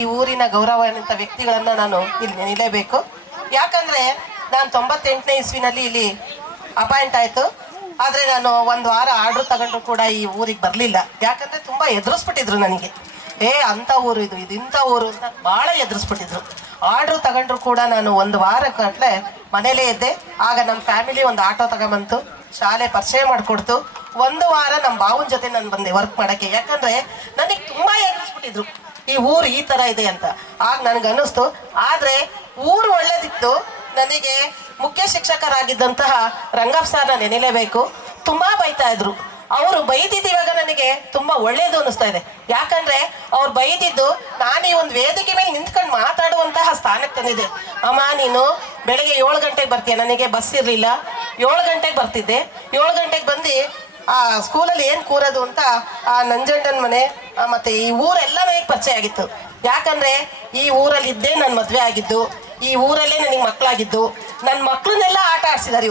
ಈ ಊರಿನ ಗೌರವಾನ್ವಿತ ವ್ಯಕ್ತಿಗಳನ್ನ ನಾನು ಇಲ್ಲಿ ನೆನೆಯಲೇಬೇಕು. ಯಾಕಂದ್ರೆ ನಾನು 98ನೇ ಇಸ್ವಿನಲ್ಲಿ ಇಲ್ಲಿ ಅಪಾಯಿಂಟ್ ಆಯ್ತು. ಆದ್ರೆ ನಾನು ಒಂದು ವಾರ ಆರ್ಡರ್ ತಗೊಂಡ್ರು ಕೂಡ ಈ ಊರಿಗೆ ಬರಲಿಲ್ಲ. ಯಾಕಂದ್ರೆ ತುಂಬಾ ಎದುರಿಸ್ಬಿಟ್ಟಿದ್ರು ನನಗೆ. ಅಂತ ಊರು ಇದು ಇಂಥ ಊರು ಅಂತ ಭಾಳ ಎದುರಿಸ್ಬಿಟ್ಟಿದ್ರು. ಆರ್ಡ್ರ್ ತಗೊಂಡ್ರು ಕೂಡ ನಾನು ಒಂದು ವಾರ ಗಟ್ಟಲೆ ಮನೇಲೇ ಇದ್ದೆ. ಆಗ ನಮ್ಮ ಫ್ಯಾಮಿಲಿ ಒಂದು ಆಟೋ ತಗೊಂಬಂತು, ಶಾಲೆ ಪರಿಚಯ ಮಾಡಿಕೊಡ್ತು. ಒಂದು ವಾರ ನಮ್ಮ ಬಾವನ ಜೊತೆ ನಾನು ಬಂದೆ ವರ್ಕ್ ಮಾಡೋಕ್ಕೆ. ಯಾಕಂದರೆ ನನಗೆ ತುಂಬ ಎದುರಿಸ್ಬಿಟ್ಟಿದ್ರು, ಈ ಊರು ಈ ಥರ ಇದೆ ಅಂತ. ಆಗ ನನಗೆ ಅನ್ನಿಸ್ತು. ಆದರೆ ಊರು ಒಳ್ಳೇದಿತ್ತು. ನನಗೆ ಮುಖ್ಯ ಶಿಕ್ಷಕರಾಗಿದ್ದಂತಹ ರಂಗಪ್ಪ ಸರ್ನ ನೆನೆಯಲೇಬೇಕು. ತುಂಬ ಬೈತಾ ಇದ್ರು. ಅವರು ಬೈದಿದ್ದಿವಾಗ ನನಗೆ ತುಂಬ ಒಳ್ಳೇದು ಅನ್ನಿಸ್ತಾ ಇದೆ. ಯಾಕಂದರೆ ಅವ್ರು ಬೈದಿದ್ದು ನಾನು ಈ ಒಂದು ವೇದಿಕೆ ಮೇಲೆ ನಿಂತ್ಕೊಂಡು ಮಾತಾಡುವಂತಹ ಸ್ಥಾನಕ್ಕೆ ತಂದಿದೆ. ಅಮ್ಮ ನೀನು ಬೆಳಗ್ಗೆ 7 ಗಂಟೆಗೆ ಬರ್ತೀಯ, ನನಗೆ ಬಸ್ ಇರಲಿಲ್ಲ, 7 ಗಂಟೆಗೆ ಬರ್ತಿದ್ದೆ. 7 ಗಂಟೆಗೆ ಬಂದು ಆ ಸ್ಕೂಲಲ್ಲಿ ಏನು ಕೂರೋದು ಅಂತ ಆ ನಂಜಂಡನ ಮನೆ ಮತ್ತು ಈ ಊರೆಲ್ಲ ನನಗೆ ಪರಿಚಯ ಆಗಿತ್ತು. ಯಾಕಂದರೆ ಈ ಊರಲ್ಲಿ ಇದ್ದೇ ನನ್ನ ಮದುವೆ ಆಗಿದ್ದು, ಈ ಊರಲ್ಲೇ ನನಗೆ ಮಕ್ಕಳಾಗಿದ್ದು. ನನ್ನ ಮಕ್ಕಳನ್ನೆಲ್ಲ ಆಟ ಆಡಿಸಿದ್ದಾರೆ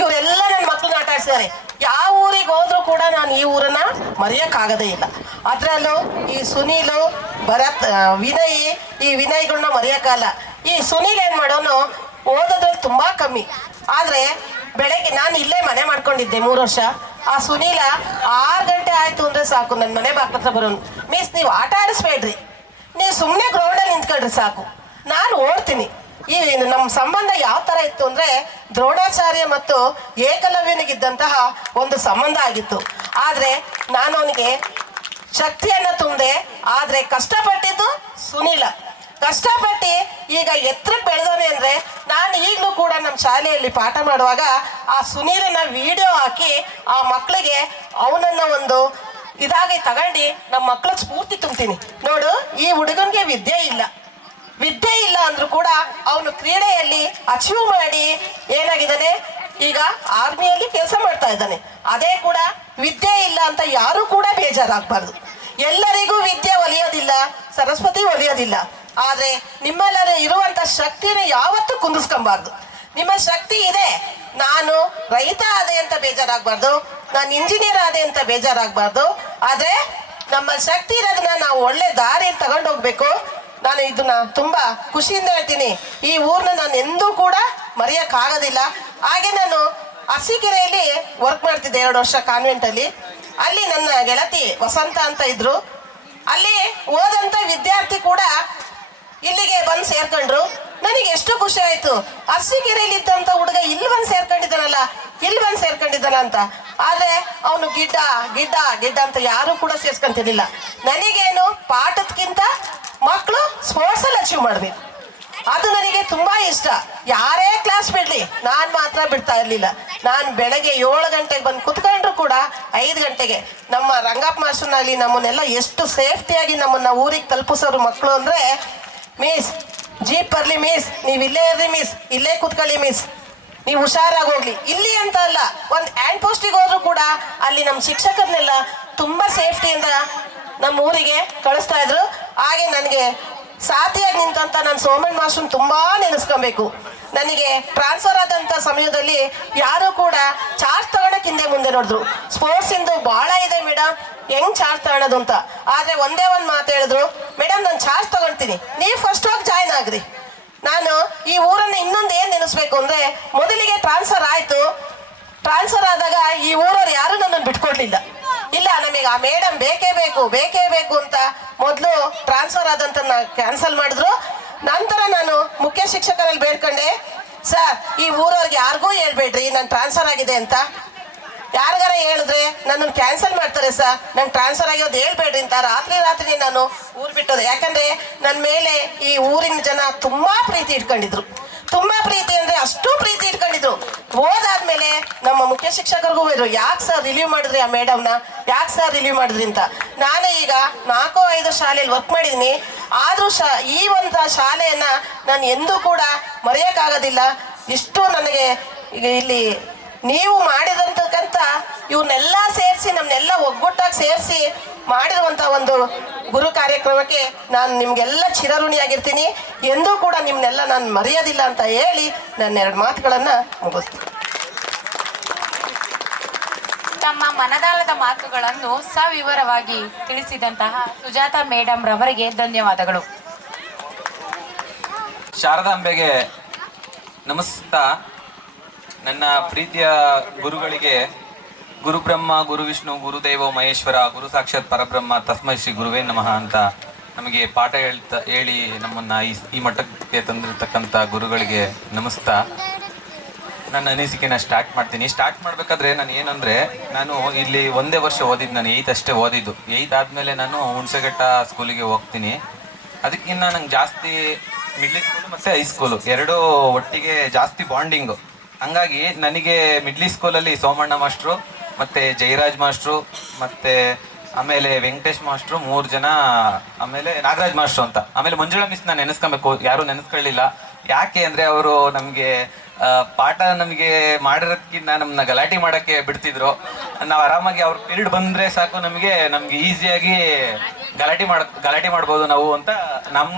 ಇವರೆಲ್ಲ ನನ್ನ ಮಕ್ಕಳನ್ನ ಆಟ ಆಡಿಸಿದ್ದಾರೆ. ಯಾವ ಊರಿಗೆ ಹೋದ್ರೂ ಕೂಡ ನಾನು ಈ ಊರನ್ನ ಮರೆಯೋಕ್ಕಾಗೋದೇ ಇಲ್ಲ. ಅದರಲ್ಲೂ ಈ ಸುನೀಲು, ಭರತ್, ವಿನಯ್, ಈ ವಿನಯ್ಗಳನ್ನ ಮರೆಯೋಕ್ಕಲ್ಲ. ಈ ಸುನೀಲ್ ಏನು ಮಾಡೋನು ಓದೋದ್ರಲ್ಲಿ ತುಂಬ ಕಮ್ಮಿ. ಆದರೆ ಬೆಳಗ್ಗೆ ನಾನು ಇಲ್ಲೇ ಮನೆ ಮಾಡ್ಕೊಂಡಿದ್ದೆ 3 ವರ್ಷ. ಆ ಸುನೀಲ 6 ಗಂಟೆ ಆಯಿತು ಅಂದರೆ ಸಾಕು ನನ್ನ ಮನೆ ಬಾಕ್ಲ ಹತ್ರ ಬರೋನು. ಮಿಸ್ ನೀವು ಆಟ ಆಡಿಸ್ಬೇಡ್ರಿ, ನೀವು ಸುಮ್ಮನೆ ಗ್ರೌಂಡಲ್ಲಿ ನಿಂತ್ಕೊಳ್ರಿ ಸಾಕು, ನಾನು ಓಡ್ತೀನಿ. ಈ ನಮ್ಮ ಸಂಬಂಧ ಯಾವ ಥರ ಇತ್ತು ಅಂದರೆ ದ್ರೋಣಾಚಾರ್ಯ ಮತ್ತು ಏಕಲವ್ಯನಿಗಿದ್ದಂತಹ ಒಂದು ಸಂಬಂಧ ಆಗಿತ್ತು. ಆದರೆ ನಾನು ಅವನಿಗೆ ಶಕ್ತಿಯನ್ನು ತುಂಬಿದೆ. ಆದರೆ ಕಷ್ಟಪಟ್ಟಿದ್ದು ಸುನೀಲ. ಕಷ್ಟಪಟ್ಟು ಈಗ ಎತ್ತರಕ್ಕೆ ಬೆಳೆದವನೇ ಅಂದರೆ ನಾನು ಈಗಲೂ ಕೂಡ ನಮ್ಮ ಶಾಲೆಯಲ್ಲಿ ಪಾಠ ಮಾಡುವಾಗ ಆ ಸುನೀಲನ ವಿಡಿಯೋ ಹಾಕಿ ಆ ಮಕ್ಕಳಿಗೆ ಅವನನ್ನು ಒಂದು ಇದಾಗಿ ತಗೊಂಡು ನಮ್ಮ ಮಕ್ಕಳಿಗೆ ಸ್ಫೂರ್ತಿ ತುಂಬ್ತೀನಿ. ನೋಡು, ಈ ಹುಡುಗನಿಗೆ ವಿದ್ಯೆ ಇಲ್ಲ ಅಂದ್ರೂ ಕೂಡ ಅವನು ಕ್ರೀಡೆಯಲ್ಲಿ ಅಚೀವ್ ಮಾಡಿ ಏನಾಗಿದ್ದಾನೆ, ಈಗ ಆರ್ಮಿಯಲ್ಲಿ ಕೆಲಸ ಮಾಡ್ತಾ ಇದ್ದಾನೆ. ಅದೇ ಕೂಡ ವಿದ್ಯೆ ಇಲ್ಲ ಅಂತ ಯಾರು ಕೂಡ ಬೇಜಾರಾಗಬಾರ್ದು. ಎಲ್ಲರಿಗೂ ವಿದ್ಯೆ ಒಲಿಯೋದಿಲ್ಲ, ಸರಸ್ವತಿ ಒಲಿಯೋದಿಲ್ಲ. ಆದರೆ ನಿಮ್ಮೆಲ್ಲರ ಇರುವಂಥ ಶಕ್ತಿನ ಯಾವತ್ತೂ ಕುಂದಿಸ್ಕೊಬಾರ್ದು. ನಿಮ್ಮ ಶಕ್ತಿ ಇದೆ. ನಾನು ರೈತ ಆದೆ ಅಂತ ಬೇಜಾರಾಗಬಾರ್ದು, ನಾನು ಇಂಜಿನಿಯರ್ ಆದೆ ಅಂತ ಬೇಜಾರಾಗಬಾರ್ದು. ಆದರೆ ನಮ್ಮ ಶಕ್ತಿ ಇರೋದನ್ನ ನಾವು ಒಳ್ಳೆ ದಾರಿಯಲ್ಲಿ ತಗೊಂಡು ಹೋಗ್ಬೇಕು. ನಾನು ಇದನ್ನ ತುಂಬ ಖುಷಿಯಿಂದ ಹೇಳ್ತೀನಿ. ಈ ಊರನ್ನ ನಾನು ಎಂದೂ ಕೂಡ ಮರೆಯೋಕ್ಕಾಗೋದಿಲ್ಲ. ಹಾಗೆ ನಾನು ಅರಸೀಕೆರೆಯಲ್ಲಿ ವರ್ಕ್ ಮಾಡ್ತಿದ್ದೆ 2 ವರ್ಷ ಕಾನ್ವೆಂಟಲ್ಲಿ. ಅಲ್ಲಿ ನನ್ನ ಗೆಳತಿ ವಸಂತ ಅಂತ ಇದ್ರು. ಅಲ್ಲಿ ಓದಂಥ ವಿದ್ಯಾರ್ಥಿ ಕೂಡ ಇಲ್ಲಿಗೆ ಬಂದು ಸೇರ್ಕೊಂಡ್ರು. ನನಗೆ ಎಷ್ಟು ಖುಷಿ ಆಯಿತು. ಅರಸೀಕೆರೆಯಲ್ಲಿ ಇದ್ದಂಥ ಹುಡುಗ ಇಲ್ಲಿ ಬಂದು ಸೇರ್ಕೊಂಡಿದ್ದಾನ ಅಂತ. ಆದರೆ ಅವನು ಗಿಡ್ಡ ಅಂತ ಯಾರೂ ಕೂಡ ಸೇರ್ಸ್ಕೊಂತಿರ್ಲಿಲ್ಲ. ನನಗೇನು ಪಾಠದಕ್ಕಿಂತ ಮಕ್ಕಳು ಸ್ಪೋರ್ಟ್ಸಲ್ಲಿ ಅಚೀವ್ ಮಾಡಬೇಕು, ಅದು ನನಗೆ ತುಂಬ ಇಷ್ಟ. ಯಾರೇ ಕ್ಲಾಸ್ ಬಿಡಲಿ ನಾನು ಮಾತ್ರ ಬಿಡ್ತಾ ಇರಲಿಲ್ಲ. ನಾನು ಬೆಳಗ್ಗೆ 7 ಗಂಟೆಗೆ ಬಂದು ಕುತ್ಕೊಂಡ್ರು ಕೂಡ 5 ಗಂಟೆಗೆ ನಮ್ಮ ರಂಗಪ್ಪ ಮಾಸ್ಟರ್ನಾಗಲಿ ನಮ್ಮನ್ನೆಲ್ಲ ಎಷ್ಟು ಸೇಫ್ಟಿಯಾಗಿ ನಮ್ಮನ್ನು ಊರಿಗೆ ತಲುಪಿಸೋರು ಮಕ್ಕಳು ಅಂದರೆ, ಮಿಸ್ ಜೀಪ್ ಬರಲಿ ಮಿಸ್, ನೀವು ಇಲ್ಲೇ ಇರ್ರಿ ಮಿಸ್, ಇಲ್ಲೇ ಕೂತ್ಕೊಳ್ಳಿ ಮಿಸ್, ನೀವು ಹುಷಾರಾಗಿ ಹೋಗ್ಲಿ. ಇಲ್ಲಿ ಅಂತ ಅಲ್ಲ, ಒಂದು ಹ್ಯಾಂಡ್ ಪೋಸ್ಟಿಗೆ ಹೋದ್ರು ಕೂಡ ಅಲ್ಲಿ ನಮ್ಮ ಶಿಕ್ಷಕರನ್ನೆಲ್ಲ ತುಂಬ ಸೇಫ್ಟಿಯಿಂದ ನಮ್ಮ ಊರಿಗೆ ಕಳಿಸ್ತಾ ಇದ್ರು. ಹಾಗೆ ನನಗೆ ಸಾಥಿಯಾಗಿ ನಿಂತಂತ ನಾನು ಸೋಮಣ್ಣ ಮಾಸ್ಟರ್ನ ತುಂಬ ನೆನೆಸ್ಕೊಬೇಕು. ನನಗೆ ಟ್ರಾನ್ಸ್ಫರ್ ಆದಂಥ ಸಮಯದಲ್ಲಿ ಯಾರು ಕೂಡ ಚಾರ್ಜ್ ತಗೊಳಕ್ಕೆ ಹಿಂದೆ ಮುಂದೆ ನೋಡಿದ್ರು. ಸ್ಪೋರ್ಟ್ಸಿಂದು ಭಾಳ ಇದೆ ಮೇಡಮ್, ಹೆಂಗ್ ಚಾರ್ಜ್ ತಗೊಳ್ಳೋದು ಅಂತ. ಆದರೆ ಒಂದೇ ಒಂದು ಮಾತು ಹೇಳಿದ್ರು, ಮೇಡಮ್ ನಾನು ಚಾರ್ಜ್ ತಗೊಳ್ತೀನಿ, ನೀವು ಫಸ್ಟ್ ಹೋಗಿ ಜಾಯ್ನ್ ಆಗ್ರಿ. ನಾನು ಈ ಊರನ್ನು ಇನ್ನೊಂದು ಏನು ನೆನೆಸ್ಬೇಕು ಅಂದರೆ, ಮೊದಲಿಗೆ ಟ್ರಾನ್ಸ್ಫರ್ ಆಯಿತು. ಟ್ರಾನ್ಸ್ಫರ್ ಆದಾಗ ಈ ಊರವ್ರು ಯಾರು ನನ್ನನ್ನು ಬಿಟ್ಕೊಡ್ಲಿಲ್ಲ. ಇಲ್ಲ, ನಮಗೆ ಆ ಮೇಡಮ್ ಬೇಕೇ ಬೇಕು ಅಂತ ಮೊದಲು ಟ್ರಾನ್ಸ್ಫರ್ ಆದಂತನ್ನ ಕ್ಯಾನ್ಸಲ್ ಮಾಡಿದ್ರು. ನಂತರ ನಾನು ಮುಖ್ಯ ಶಿಕ್ಷಕರಲ್ಲಿ ಬೇಡ್ಕೊಂಡೆ, ಸರ್ ಈ ಊರವ್ರಿಗೆ ಯಾರಿಗೂ ಹೇಳ್ಬೇಡ್ರಿ ನಾನು ಟ್ರಾನ್ಸ್ಫರ್ ಆಗಿದೆ ಅಂತ. ಯಾರಿಗಾರ ಹೇಳಿದ್ರೆ ನನ್ನನ್ನು ಕ್ಯಾನ್ಸಲ್ ಮಾಡ್ತಾರೆ ಸರ್, ನಂಗೆ ಟ್ರಾನ್ಸ್ಫರ್ ಆಗಿರೋದು ಹೇಳ್ಬೇಡ್ರಿ ಅಂತ ರಾತ್ರಿ ನಾನು ಊರು ಬಿಟ್ಟೋದೆ. ಯಾಕಂದರೆ ನನ್ನ ಮೇಲೆ ಈ ಊರಿನ ಜನ ತುಂಬ ಪ್ರೀತಿ ಇಟ್ಕೊಂಡಿದ್ರು. ತುಂಬ ಪ್ರೀತಿ ಅಂದರೆ ಅಷ್ಟು ಪ್ರೀತಿ ಇಟ್ಕೊಂಡಿದ್ರು. ಓದಾದ್ಮೇಲೆ ನಮ್ಮ ಮುಖ್ಯ ಶಿಕ್ಷಕರಿಗೂ ಹೋದ್ರು, ಯಾಕೆ ಸರ್ ರಿಲೀವ್ ಮಾಡಿದ್ರಿ ಆ ಮೇಡಮ್ನ, ಯಾಕೆ ಸರ್ ರಿಲೀವ್ ಮಾಡಿದ್ರಿ ಅಂತ. ನಾನು ಈಗ 4-5 ಶಾಲೆಯಲ್ಲಿ ವರ್ಕ್ ಮಾಡಿದ್ದೀನಿ. ಆದರೂ ಈ ಒಂದು ಶಾಲೆಯನ್ನು ನಾನು ಎಂದೂ ಕೂಡ ಮರೆಯೋಕ್ಕಾಗೋದಿಲ್ಲ. ಇಷ್ಟು ನನಗೆ ಈಗ ಇಲ್ಲಿ ನೀವು ಮಾಡಿದಂತಕ್ಕಂಥ ಇವನ್ನೆಲ್ಲ ಸೇರಿಸಿ ನಮ್ಮನ್ನೆಲ್ಲ ಒಗ್ಗಟ್ಟಾಗಿ ಸೇರಿಸಿ ಮಾಡಿರುವಂಥ ಒಂದು ಗುರು ಕಾರ್ಯಕ್ರಮಕ್ಕೆ ನಾನು ನಿಮಗೆಲ್ಲ ಚಿರಋಣಿಯಾಗಿರ್ತೀನಿ. ಎಂದೂ ಕೂಡ ನಿಮ್ಮನ್ನೆಲ್ಲ ನಾನು ಮರೆಯೋದಿಲ್ಲ ಅಂತ ಹೇಳಿ ನನ್ನ 2 ಮಾತುಗಳನ್ನು ಮುಗಿಸ್ತೀನಿ. ತಮ್ಮ ಮನದಾಳದ ಮಾತುಗಳನ್ನು ಸವಿವರವಾಗಿ ತಿಳಿಸಿದಂತಹ ಸುಜಾತ ಮೇಡಮ್ ರವರಿಗೆ ಧನ್ಯವಾದಗಳು. ಶಾರದಾಂಬೆಗೆ ನಮಸ್ತಾ. ನನ್ನ ಪ್ರೀತಿಯ ಗುರುಗಳಿಗೆ ಗುರು ಬ್ರಹ್ಮ ಗುರು ವಿಷ್ಣು ಗುರುದೇವೋ ಮಹೇಶ್ವರ ಗುರು ಸಾಕ್ಷಾತ್ ಪರಬ್ರಹ್ಮ ತಸ್ಮೈ ಶ್ರೀ ಗುರುವೇ ನಮಃ ಅಂತ ನಮಗೆ ಪಾಠ ಹೇಳಿ ನಮ್ಮನ್ನು ಈ ಮಟ್ಟಕ್ಕೆ ತಂದಿರತಕ್ಕಂಥ ಗುರುಗಳಿಗೆ ನಮಸ್ತಾ. ನನ್ನ ಅನಿಸಿಕೆನ ಸ್ಟಾರ್ಟ್ ಮಾಡ್ತೀನಿ. ಸ್ಟಾರ್ಟ್ ಮಾಡಬೇಕಾದ್ರೆ ನಾನು ಏನಂದರೆ, ನಾನು ಇಲ್ಲಿ ಒಂದೇ ವರ್ಷ ಓದಿದ್ದು, ನಾನು 8th ಅಷ್ಟೇ ಓದಿದ್ದು. 8th ಆದಮೇಲೆ ನಾನು ಹುಣಸೆಘಟ್ಟ ಸ್ಕೂಲಿಗೆ ಹೋಗ್ತೀನಿ. ಅದಕ್ಕಿಂತ ನಂಗೆ ಜಾಸ್ತಿ ಮಿಡ್ಲ್ ಸ್ಕೂಲು ಮತ್ತು ಹೈಸ್ಕೂಲು ಎರಡೂ ಒಟ್ಟಿಗೆ ಜಾಸ್ತಿ ಬಾಂಡಿಂಗು. ಹಂಗಾಗಿ ನನಗೆ ಮಿಡ್ಲ್ ಸ್ಕೂಲಲ್ಲಿ ಸೋಮಣ್ಣ ಮಾಸ್ಟ್ರು ಮತ್ತು ಜಯರಾಜ್ ಮಾಸ್ಟ್ರು ಮತ್ತು ಆಮೇಲೆ ವೆಂಕಟೇಶ್ ಮಾಸ್ಟ್ರು 3 ಜನ, ಆಮೇಲೆ ನಾಗರಾಜ್ ಮಾಸ್ಟ್ರು ಅಂತ, ಆಮೇಲೆ ಮಂಜುಳಾ ಮಿಸ್ ನಾನು ನೆನೆಸ್ಕೊಬೇಕು, ಯಾರೂ ನೆನೆಸ್ಕೊಳ್ಳಿಲ್ಲ. ಯಾಕೆ ಅಂದರೆ ಅವರು ನಮಗೆ ಪಾಠ ನಮಗೆ ಮಾಡಿರೋದಕ್ಕಿಂತ ನಮ್ಮನ್ನ ಗಲಾಟೆ ಮಾಡೋಕ್ಕೆ ಬಿಡ್ತಿದ್ರು. ನಾವು ಆರಾಮಾಗಿ ಅವ್ರ ಪೀರಿಯಡ್ ಬಂದರೆ ಸಾಕು, ನಮಗೆ ಈಸಿಯಾಗಿ ಗಲಾಟೆ ಮಾಡ್ಬೋದು ನಾವು ಅಂತ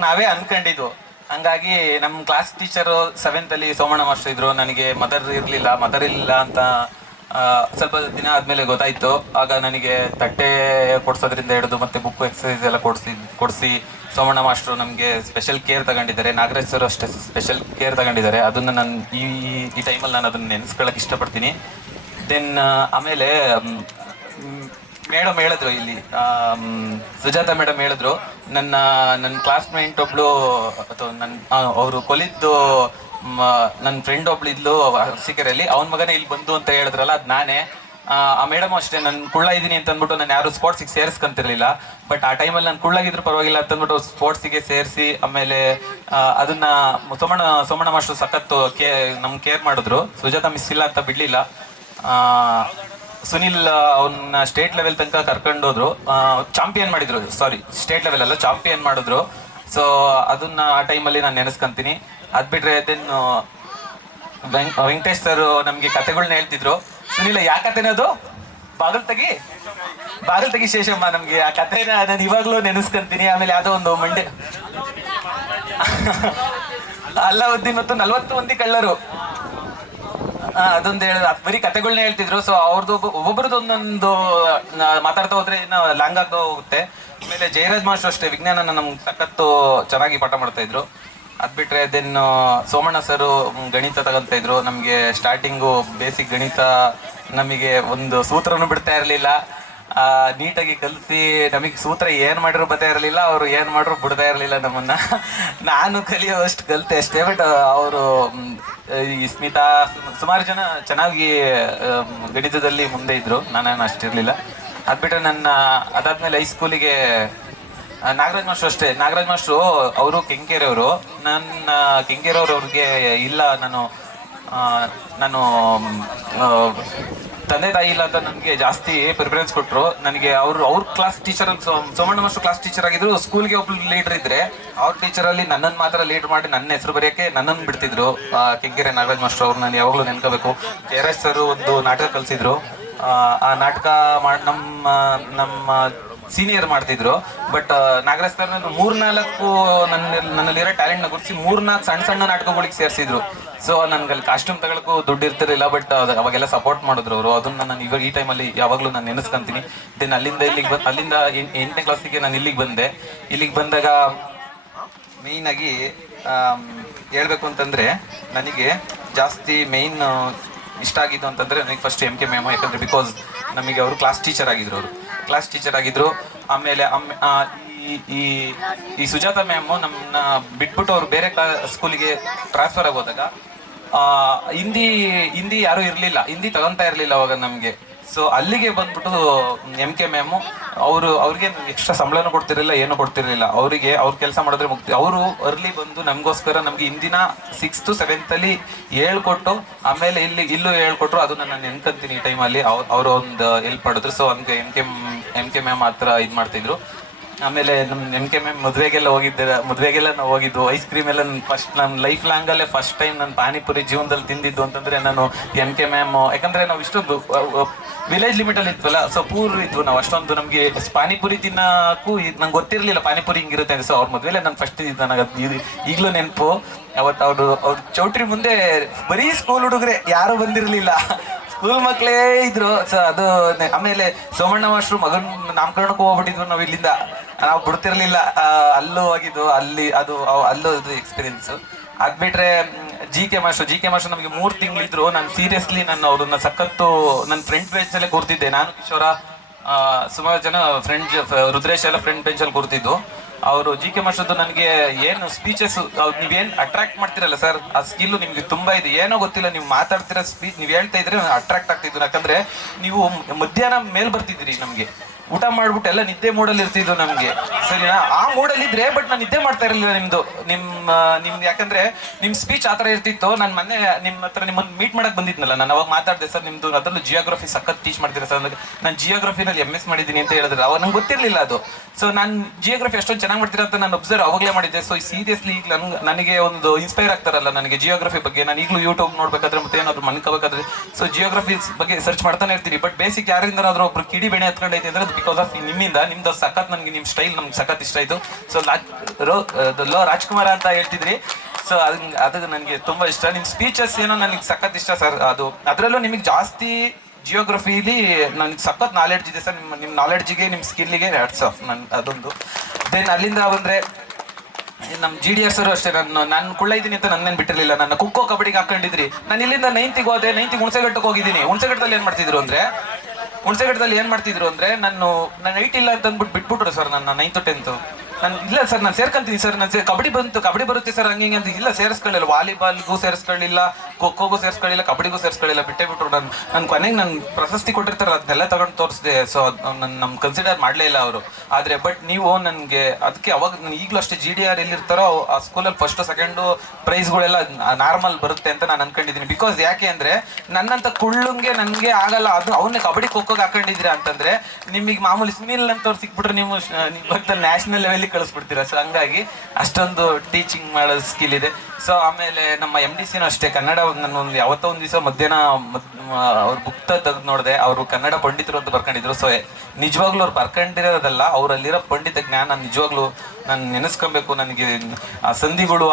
ನಾವೇ ಅಂದ್ಕೊಂಡಿದ್ವು. ಹಂಗಾಗಿ ನಮ್ಮ ಕ್ಲಾಸ್ ಟೀಚರು 7th ಅಲ್ಲಿ ಸೋಮಣ್ಣ ಮಾಸ್ಟರ್ ಇದ್ರು. ನನಗೆ ಮದರ್ ಇಲ್ಲ ಅಂತ ಸ್ವಲ್ಪ ದಿನ ಆದಮೇಲೆ ಗೊತ್ತಾಯಿತು. ಆಗ ನನಗೆ ತಟ್ಟೆ ಕೊಡ್ಸೋದ್ರಿಂದ ಹಿಡಿದು ಮತ್ತು ಬುಕ್ ಎಕ್ಸಸೈಸ್ ಎಲ್ಲ ಕೊಡಿಸಿ ಸೋಮಣ್ಣ ಮಾಸ್ಟ್ರು ನಮಗೆ ಸ್ಪೆಷಲ್ ಕೇರ್ ತಗೊಂಡಿದ್ದಾರೆ. ನಾಗರಾಜ್ ಸರ್ ಅಷ್ಟೇ ಸ್ಪೆಷಲ್ ಕೇರ್ ತಗೊಂಡಿದ್ದಾರೆ. ಅದನ್ನು ನಾನು ಈ ಟೈಮಲ್ಲಿ ನಾನು ಅದನ್ನು ನೆನೆಸ್ಕೊಳ್ಳೋಕೆ ಇಷ್ಟಪಡ್ತೀನಿ. ದೆನ್ ಆಮೇಲೆ ಮೇಡಮ್ ಹೇಳಿದ್ರು, ಇಲ್ಲಿ ಸುಜಾತ ಮೇಡಮ್ ಹೇಳಿದ್ರು, ನನ್ನ ಕ್ಲಾಸ್ಮೇಟ್ ಒಬ್ಳು ಅಥವಾ ಅವರು ಕೊಲಿದ್ದು ನನ್ನ ಫ್ರೆಂಡ್ ಒಬ್ಳು ಇದ್ಲು ಅರಸೀಕೆರೆಯಲ್ಲಿ, ಅವನ ಮಗನೇ ಇಲ್ಲಿ ಬಂದು ಅಂತ ಹೇಳಿದ್ರಲ್ಲ, ಅದು ನಾನೇ. ಆ ಮೇಡಮ್ ಅಷ್ಟೇ, ನಾನು ಕುಳ್ಳ ಇದ್ದೀನಿ ಅಂತ ಅಂದ್ಬಿಟ್ಟು ನಾನು ಯಾರು ಸ್ಪೋರ್ಟ್ಸಿಗೆ ಸೇರಿಸ್ಕೊಂತಿರ್ಲಿಲ್ಲ. ಬಟ್ ಆ ಟೈಮಲ್ಲಿ ನಾನು ಕುಳ್ಳಾಗಿದ್ರು ಪರವಾಗಿಲ್ಲ ಅಂತಂದ್ಬಿಟ್ಟು ಸ್ಪೋರ್ಟ್ಸಿಗೆ ಸೇರಿಸಿ, ಆಮೇಲೆ ಅದನ್ನ ಸೋಮಣ್ಣ ಮಾಸ್ಟರ್ ಸಖತ್ತು ನಮ್ಗೆ ಕೇರ್ ಮಾಡಿದ್ರು. ಸುಜಾತ ಮಿಸ್ ಇಲ್ಲ ಅಂತ ಬಿಡಲಿಲ್ಲ. ಸುನಿಲ್ ಅವನ್ನ ಸ್ಟೇಟ್ ಲೆವೆಲ್ ತನಕ ಕರ್ಕೊಂಡೋದ್ರು, ಚಾಂಪಿಯನ್ ಮಾಡಿದ್ರು. ಸ್ಟೇಟ್ ಲೆವೆಲ್ ಅಲ್ಲ, ಚಾಂಪಿಯನ್ ಮಾಡಿದ್ರು. ಸೊ ಅದನ್ನ ಆ ಟೈಮಲ್ಲಿ ನಾನು ನೆನೆಸ್ಕೊಂತೀನಿ. ಅದು ಬಿಟ್ರೆ ದೆನ್ ವೆಂಕಟೇಶ್ ಸರ್ ನಮಗೆ ಕತೆಗಳ್ನ ಹೇಳ್ತಿದ್ರು. ಸುನಿಲ ಯಾವ ಕತೆನದು? ಬಾಗಲ್ ತೆಗಿ ಶೇಷಮ್ಮ. ನಮಗೆ ಆ ಕತೆನ ನಾನು ಇವಾಗಲೂ ನೆನೆಸ್ಕೊಂತೀನಿ. ಆಮೇಲೆ ಯಾವುದೋ ಒಂದು ಅಲ್ಲಾವುದ್ದೀನ್ ಮತ್ತು 40 ಮಂದಿ ಕಳ್ಳರು, ಅದೊಂದು ಹೇಳಿದ್ರು. ಅದು ಬರೀ ಕತೆಗಳ್ನ ಹೇಳ್ತಿದ್ರು. ಸೊ ಅವ್ರದ್ದು ಒಬ್ಬೊಬ್ರದ್ದು ಒಂದೊಂದು ಮಾತಾಡ್ತಾ ಹೋದ್ರೆ ಇನ್ನು ಲಾಂಗ್ ಆಗ್ತಾ ಹೋಗುತ್ತೆ. ಆಮೇಲೆ ಜಯರಾಜ್ ಮಾಸ್ಟರ್ ಅಷ್ಟೇ, ವಿಜ್ಞಾನನ ನಮ್ಗೆ ಸಖತ್ತು ಚೆನ್ನಾಗಿ ಪಾಠ ಮಾಡ್ತಾ ಇದ್ರು. ಅದು ಬಿಟ್ರೆ ದೆನ್ ಸೋಮಣ್ಣ ಸರು ಗಣಿತ ತಗೊಂತ ಇದ್ರು. ನಮಗೆ ಸ್ಟಾರ್ಟಿಂಗು ಬೇಸಿಕ್ ಗಣಿತ ನಮಗೆ ಒಂದು ಸೂತ್ರನೂ ಬಿಡ್ತಾ ಇರಲಿಲ್ಲ. ನೀಟಾಗಿ ಕಲಿಸಿ ನಮಗೆ ಸೂತ್ರ ಏನು ಮಾಡಿದ್ರು ಬರ್ತಾ ಇರಲಿಲ್ಲ, ಅವರು ಏನು ಮಾಡಿದ್ರು ಬಿಡ್ತಾ ಇರಲಿಲ್ಲ ನಮ್ಮನ್ನ. ನಾನು ಕಲಿಯೋಷ್ಟು ಕಲಿತೆ ಅಷ್ಟೇ. ಬಟ್ ಅವರು ಈ ಸ್ಮಿತಾ ಸುಮಾರು ಜನ ಚೆನ್ನಾಗಿ ಗಣಿತದಲ್ಲಿ ಮುಂದೆ ಇದ್ರು, ನಾನೇನು ಅಷ್ಟಿರಲಿಲ್ಲ. ಅದು ಬಿಟ್ಟರೆ ಅದಾದ್ಮೇಲೆ ಹೈಸ್ಕೂಲಿಗೆ ನಾಗರಾಜ್ ಮಾಸ್ಟ್ರು ಅಷ್ಟೇ. ನಾಗರಾಜ್ ಮಾಸ್ಟ್ರು ಅವರು ಕೆಂಗೇರಿಯವರು. ಕೆಂಗೇರಿಯವ್ರಿಗೆ ಇಲ್ಲ, ನಾನು ತಂದೆ ತಾಯಿ ಇಲ್ಲ ಅಂತ ನನಗೆ ಜಾಸ್ತಿ ಪ್ರಿಫರೆನ್ಸ್ ಕೊಟ್ಟರು. ನನಗೆ ಅವ್ರ class teacher, Somanna master class teacher ಆಗಿದ್ರು. ಸ್ಕೂಲ್ಗೆ ಒಬ್ರು ಲೀಡರ್ ಇದ್ರೆ ಅವ್ರ ಟೀಚರಲ್ಲಿ ನನ್ನನ್ನು ಮಾತ್ರ ಲೀಡ್ ಮಾಡಿ ನನ್ನ ಹೆಸರು ಬರೆಯೋಕ್ಕೆ ನನ್ನನ್ನು ಬಿಡ್ತಿದ್ರು. ಕೆಂಗೇರಿ ನಾಗರಾಜ್ ಮಾಸ್ಟರ್ ಅವ್ರು ನಾನು ಯಾವಾಗಲೂ ನೆನ್ಕೋಬೇಕು. ಜಯರಾಜ್ ಸರ್ ಒಂದು ನಾಟಕ ಕಲಿಸಿದ್ರು. ಆ ನಾಟಕ ನಮ್ಮ ಸೀನಿಯರ್ ಮಾಡ್ತಿದ್ರು. ಬಟ್ ನಾಗರಾಜ್ ಸರ್ 3-4 ನನ್ನಲ್ಲಿರೋ ಟ್ಯಾಲೆಂಟ್ನ ಗುರುತಿಸಿ 3-4 ಸಣ್ಣ ನಾಟಕಗಳಿಗೆ ಸೇರಿಸಿದ್ರು. ಸೊ ನನ್ಗೆ ಅಲ್ಲಿ ಕಾಸ್ಟ್ಯೂಮ್ ತಗೊಳಕ್ಕೂ ದುಡ್ಡು ಇರ್ತಿರಲಿಲ್ಲ. ಬಟ್ ಅವಾಗೆಲ್ಲ ಸಪೋರ್ಟ್ ಮಾಡಿದ್ರು ಅವರು. ಅದನ್ನ ನಾನು ಇವಾಗ ಈ ಟೈಮಲ್ಲಿ ಯಾವಾಗಲೂ ನಾನು ನೆನೆಸ್ಕೊಂತೀನಿ. ದೆನ್ ಅಲ್ಲಿಂದ 8ನೇ ಕ್ಲಾಸಿಗೆ ನಾನು ಇಲ್ಲಿಗೆ ಬಂದೆ. ಇಲ್ಲಿಗೆ ಬಂದಾಗ ಮೇಯ್ನಾಗಿ ಹೇಳ್ಬೇಕು ಅಂತಂದರೆ, ನನಗೆ ಜಾಸ್ತಿ ಮೇಯ್ನ್ ಇಷ್ಟ ಆಗಿದ್ದು ಅಂತಂದರೆ ನನಗೆ ಫಸ್ಟ್ MK ಮ್ಯಾಮ್. ಯಾಕಂದರೆ ಬಿಕಾಸ್ ನಮಗೆ ಅವರು ಕ್ಲಾಸ್ ಟೀಚರ್ ಆಗಿದ್ರು. ಆಮೇಲೆ ಈ ಸುಜಾತ ಮ್ಯಾಮು ನಮ್ಮನ್ನ ಬಿಟ್ಬಿಟ್ಟು ಅವ್ರು ಬೇರೆ ಸ್ಕೂಲಿಗೆ ಟ್ರಾನ್ಸ್ಫರ್ ಆಗೋದಾಗ ಹಿಂದಿ ಯಾರೂ ಇರಲಿಲ್ಲ, ಹಿಂದಿ ತಗೊಂತಾ ಇರಲಿಲ್ಲ ಅವಾಗ ನಮಗೆ. ಸೊ ಅಲ್ಲಿಗೆ ಬಂದ್ಬಿಟ್ಟು MK ಮ್ಯಾಮು ಅವ್ರಿಗೆ ಎಕ್ಸ್ಟ್ರಾ ಸಂಬಳನೂ ಕೊಡ್ತಿರಲಿಲ್ಲ, ಏನೂ ಕೊಡ್ತಿರ್ಲಿಲ್ಲ. ಅವ್ರ ಕೆಲಸ ಮಾಡಿದ್ರೆ ಮುಕ್ತಿ. ಅವರು ಅರ್ಲಿ ಬಂದು ನಮಗೋಸ್ಕರ ನಮಗೆ ಹಿಂದಿನ 6th 7th ಅಲ್ಲಿ ಹೇಳ್ಕೊಟ್ಟು, ಆಮೇಲೆ ಇಲ್ಲೂ ಹೇಳ್ಕೊಟ್ರು. ಅದನ್ನ ನಾನು ನೆನ್ಕೊಂತೀನಿ ಈ ಟೈಮಲ್ಲಿ. ಅವರು ಒಂದು ಹೆಲ್ಪ್ ಮಾಡಿದ್ರು. ಸೊ ಹಂಗೆ MK ಮ್ಯಾಮ್ ಆ ಥರ ಇದು ಮಾಡ್ತಿದ್ರು. ಆಮೇಲೆ ನಮ್ಮ MK ಮ್ಯಾಮ್ ಮದುವೆಗೆಲ್ಲ ನಾವು ಹೋಗಿದ್ದು. ಐಸ್ ಕ್ರೀಮ್ ಎಲ್ಲ ನನ್ನ ಲೈಫ್ ಲಾಂಗಲ್ಲೇ ಫಸ್ಟ್ ಟೈಮ್ ನಾನು ಪಾನಿಪುರಿ ಜೀವನದಲ್ಲಿ ತಿಂದಿದ್ದು ಅಂತಂದರೆ ನಾನು MK ಮ್ಯಾಮ್. ಯಾಕಂದರೆ ನಾವು ಇಷ್ಟೊಂದು ವಿಲೇಜ್ ಲಿಮಿಟಲ್ಲಿ ಇದ್ವಲ್ಲ, ಸೊ ಪೂರ್ ಇದ್ವು ನಾವು. ಅಷ್ಟೊಂದು ನಮಗೆ ಪಾನಿಪುರಿ ತಿನ್ನೋಕ್ಕೂ ನಂಗೆ ಗೊತ್ತಿರಲಿಲ್ಲ ಪಾನಿಪುರಿ ಹಿಂಗಿರುತ್ತೆ ಅಂತ. ಸೊ ಅವ್ರ ಮದುವೆಲೆ ನಾನು ಫಸ್ಟ್ ನನಗೆ ಈಗಲೂ ನೆನಪು. ಅವ್ರ ಚೌಟ್ರಿ ಮುಂದೆ ಬರೀ ಸ್ಕೂಲ್ ಹುಡುಗರೆ, ಯಾರೂ ಬಂದಿರಲಿಲ್ಲ. ಸ್ಕೂಲ್ ಮಕ್ಳೇ ಇದ್ರು. ಸೊ ಅದು ಆಮೇಲೆ ಸೋಮಣ್ಣ ಮಾಸ್ಟ್ರು ಮಗನ್ ನಾಮಕರಣಕ್ಕೂ ಹೋಗ್ಬಿಟ್ಟಿದ್ವು ನಾವು ಇಲ್ಲಿಂದ. ನಾವು ಬಿಡ್ತಿರ್ಲಿಲ್ಲ, ಅಲ್ಲೂ ಹೋಗಿದ್ದು, ಅಲ್ಲೂ ಇದು ಎಕ್ಸ್ಪೀರಿಯನ್ಸ್. ಅದ್ ಬಿಟ್ರೆ ಜಿ ಕೆ ಮಾಸ್ಟರ್ ನಮಗೆ 3 ತಿಂಗಳಿದ್ರು. ನಾನು ಸೀರಿಯಸ್ಲಿ ಅವ್ರನ್ನ ಸಖತ್ತು ನನ್ನ ಫ್ರಂಟ್ ಬೆಂಚ್ ಅಲ್ಲೇ ಕೂರ್ತಿದ್ದೆ. ನಾನು ಕಿಶೋರ, ಸುಮಾರು ಜನ ರುದ್ರೇಶ್ ಎಲ್ಲ ಫ್ರಂಟ್ ಬೆಂಚ್ ಅಲ್ಲಿ ಕೂರ್ತಿದ್ದು. ಅವರು ಜಿ ಕೆ ಮಾಸ್ಟರ್ದು ನನಗೆ ಏನು ಸ್ಪೀಚಸ್ ನೀವೇನು ಅಟ್ರಾಕ್ಟ್ ಮಾಡ್ತಿರಲ್ಲ ಸರ್, ಆ ಸ್ಕಿಲ್ ನಿಮ್ಗೆ ತುಂಬಾ ಇದೆ. ಏನೋ ಗೊತ್ತಿಲ್ಲ, ನೀವು ಮಾತಾಡ್ತಿರೋ ಸ್ಪೀಚ್ ನೀವು ಹೇಳ್ತಾ ಇದ್ರೆ ಅಟ್ರಾಕ್ಟ್ ಆಗ್ತಿದ್ರು. ಯಾಕಂದ್ರೆ ನೀವು ಮಧ್ಯಾಹ್ನ ಮೇಲ್ ಬರ್ತಿದ್ದೀರಿ, ನಮ್ಗೆ ಊಟ ಮಾಡ್ಬಿಟ್ಟು ಎಲ್ಲ ನಿದ್ದೆ ಮೂಡಲ್ಲಿ ಇರ್ತಿದ್ವು ನಮ್ಗೆ, ಸರಿನಾ? ಆ ಮೂಡಲ್ಲಿ ಇದ್ರೆ ಬಟ್ ನಾನು ನಿದ್ದೆ ಮಾಡ್ತಾ ಇರಲಿಲ್ಲ. ನಿಮ್ದು ಯಾಕಂದ್ರೆ ನಿಮ್ ಸ್ಪೀಚ್ ಆತರ ಇರ್ತಿತ್ತು. ನಾನು ಮೊನ್ನೆ ನಿಮ್ಮ ಹತ್ರ ನಿಮ್ಮನ್ನು ಮೀಟ್ ಮಾಡಕ್ ಬಂದಿದ್ನಲ್ಲ, ನಾನು ಅವಾಗ ಮಾತಾಡಿದೆ ಸರ್, ನಿಮ್ದು ಅದರಲ್ಲೂ ಜಿಯೋಗ್ರಫಿ ಸಖತ್ ಟೀಚ್ ಮಾಡ್ತೀರಾ ಸರ್. ನಾನು ಜಿಯೋಗ್ರಫಿನಲ್ಲಿ MS ಮಾಡಿದ್ದೀನಿ ಅಂತ ಹೇಳಿದ್ರೆ ಅವಾಗ ನಂಗೆ ಗೊತ್ತಿರ್ಲಿಲ್ಲ ಅದು. ಸೊ ನಾನು ಜಿಯೋಗ್ರಫಿ ಅಷ್ಟೊಂದು ಚೆನ್ನಾಗಿ ಮಾಡ್ತೀರಾ ಅಂತ ನಾನು ಅಬ್ಸರ್ವ್ ಅವಾಗಲೇ ಮಾಡಿದ್ದೆ. ಸೊ ಸೀರಿಯಸ್ಲಿ ಈಗ ನನಗೆ ಒಂದು ಇನ್ಸ್ಪೈರ್ ಆಗ್ತಾರಲ್ಲ ನನಗೆ ಜಿಯೋಗ್ರಫಿ ಬಗ್ಗೆ. ನಾನು ಈಗಲೂ ಯೂಟ್ಯೂಬ್ ನೋಡ್ಬೇಕಾದ್ರೆ ಮತ್ತೆ ಏನಾದ್ರು ಮನ್ಕೋಬೇಕಾದ್ರೆ ಸೊ ಜಿಯೋಗ್ರಫಿ ಬಗ್ಗೆ ಸರ್ಚ್ ಮಾಡ್ತಾನೆ ಇರ್ತೀನಿ. ಬಟ್ ಬೇಸಿಕ್ ಯಾರಿಂದಾದ್ರೂ ಒಬ್ರು ಕಿಡಿ ಬೆಣೆ ಹತ್ಕೊಂಡೈತೆ ಅಂದ್ರೆ ಬಿಕಾಸ್ ಆಫ್ ನಿಮ್ಮಿಂದ ಸಖತ್ ನನಗೆ ನಿಮ್ಮ ಸ್ಟೈಲ್ ನಮ್ಗೆ ಸಖತ್ ಇಷ್ಟ ಆಯ್ತು. ಸೊ ಲೋ ರಾಜ್ಕುಮಾರ್ ಅಂತ ಹೇಳ್ತಿದ್ರಿ, ಸೊ ಅದು ನನಗೆ ತುಂಬಾ ಇಷ್ಟ. ನಿಮ್ಮ ಸ್ಪೀಚಸ್ ಏನೋ ನನಗೆ ಸಖತ್ ಇಷ್ಟ ಸರ್. ಅದರಲ್ಲೂ ನಿಮಗೆ ಜಾಸ್ತಿ ಜಿಯೋಗ್ರಫಿಲಿ ನನಗೆ ಸಖತ್ ನಾಲೆಡ್ಜ್ ಇದೆ ಸರ್. ನಿಮ್ಮ ನಾಲೆಡ್ಜಿಗೆ ನಿಮ್ಮ ಸ್ಕಿಲ್ಲಿಗೆ ಹ್ಯಾಟ್ಸ್ ಆಫ್. ಅದೊಂದು ದೆನ್ ಅಲ್ಲಿಂದ ಬಂದ್ರೆ ನಮ್ಮ GDR ಸರ್ ಅಷ್ಟೇ. ನಾನು ಕುಳ್ಳ ಇದ್ದೀನಿ ಅಂತ ನನ್ನೇನು ಬಿಟ್ಟಿರಲಿಲ್ಲ. ನನ್ನ ಖೋ ಕಬಡ್ಡಿಗೆ ಹಾಕೊಂಡಿದ್ರಿ. ನಾನು ಇಲ್ಲಿಂದ 9th ಹೋದೆ. 9th ಹುಣಸೆಘಟ್ಟಕ್ಕೆ ಹೋಗಿದ್ದೀನಿ. ಹುಣಸೆಘಟ್ಟದಲ್ಲಿ ಏನ್ ಮಾಡ್ತಿದ್ರು ಅಂದ್ರೆ ನಾನು ಹೈಟ್ ಇಲ್ಲ ಅಂತ ಅಂದ್ಬಿಟ್ಟು ಬಿಟ್ಬಿಟ್ರು ಸರ್ ನನ್ನ 9th 10th. ನಾನು ಇಲ್ಲ ಸರ್, ನಾನು ಸೇರ್ಕೊಂತೀನಿ ಸರ್, ನಾನು ಕಬಡ್ಡಿ ಬರುತ್ತೆ ಸರ್ ಹಂಗೆ ಅಂತ. ಇಲ್ಲ ಸೇರಿಸ್ಕೊಳ್ಳಿಲ್ಲ, ವಾಲಿಬಾಲ್ಗೂ ಸೇರಿಸ್ಕೊಳ್ಳಿಲ್ಲ, ಖೋಖೋಗೂ ಸೇರಿಸ್ಕೊಳ್ಳಿಲ್ಲ, ಕಬಡ್ಡಿಗೂ ಸೇರಿಸ್ಕೊಳ್ಳಿಲ್ಲ, ಬಿಟ್ಟೇ ಬಿಟ್ರು. ನಾನು ಕೊನೆಗೆ ನಾನು ಪ್ರಶಸ್ತಿ ಕೊಟ್ಟಿರ್ತಾರೆ ಅದನ್ನೆಲ್ಲ ತಗೊಂಡು ತೋರಿಸಿದೆ. ಸೊ ನಮ್ ಕನ್ಸಿಡರ್ ಮಾಡಲೇ ಇಲ್ಲ ಅವರು. ಆದರೆ ಬಟ್ ನೀವು ನನಗೆ ಅದಕ್ಕೆ ಅವಾಗ ನಾನು ಈಗಲೂ ಅಷ್ಟೇ GDR ಎಲ್ಲಿರ್ತಾರೋ ಆ ಸ್ಕೂಲಲ್ಲಿ ಫಸ್ಟ್ ಸೆಕೆಂಡು ಪ್ರೈಸ್ಗಳೆಲ್ಲ ನಾರ್ಮಲ್ ಬರುತ್ತೆ ಅಂತ ನಾನು ಅನ್ಕೊಂಡಿದ್ದೀನಿ. ಬಿಕಾಸ್ ಯಾಕೆ ಅಂದರೆ ನನ್ನಂತ ಕುಳ್ಳಂಗೆ ನನಗೆ ಆಗಲ್ಲ. ಅದು ಅವನ್ನೇ ಕಬಡ್ಡಿ ಖೋಖೋಗೆ ಹಾಕೊಂಡಿದ್ದೀರಾ ಅಂತಂದರೆ ನಿಮಗೆ ಮಾಮೂಲಿ ಸುನಿಲ್ ಅಂತವ್ರು ಸಿಕ್ಬಿಟ್ರೆ ನೀವು ನ್ಯಾಷನಲ್ ಲೆವೆಲ್ ಕಳಿಸ್ಬಿಡ್ತೀರಾ. ಸೊ ಹಂಗಾಗಿ ಅಷ್ಟೊಂದು ಟೀಚಿಂಗ್ ಮಾಡೋ ಸ್ಕಿಲ್ ಇದೆ. ಸೊ ಆಮೇಲೆ ನಮ್ಮ MDCನೂ ಅಷ್ಟೇ ಕನ್ನಡ. ನಾನು ಯಾವತ್ತೋ ಒಂದು ದಿವಸ ಮಧ್ಯಾಹ್ನ ಅವ್ರ ಬುಕ್ ತೆಗೆದು ನೋಡಿದೆ. ಅವರು ಕನ್ನಡ ಪಂಡಿತರು ಅಂತ ಬರ್ಕೊಂಡಿದ್ರು. ಸೊ ನಿಜವಾಗ್ಲೂ ಅವ್ರು ಬರ್ಕೊಂಡಿರೋದಲ್ಲ, ಅವರಲ್ಲಿರೋ ಪಂಡಿತ ಜ್ಞಾನ ನಿಜವಾಗ್ಲೂ ನಾನು ನೆನೆಸ್ಕೊಬೇಕು. ನನಗೆ ಆ ಸಂಧಿಗಳು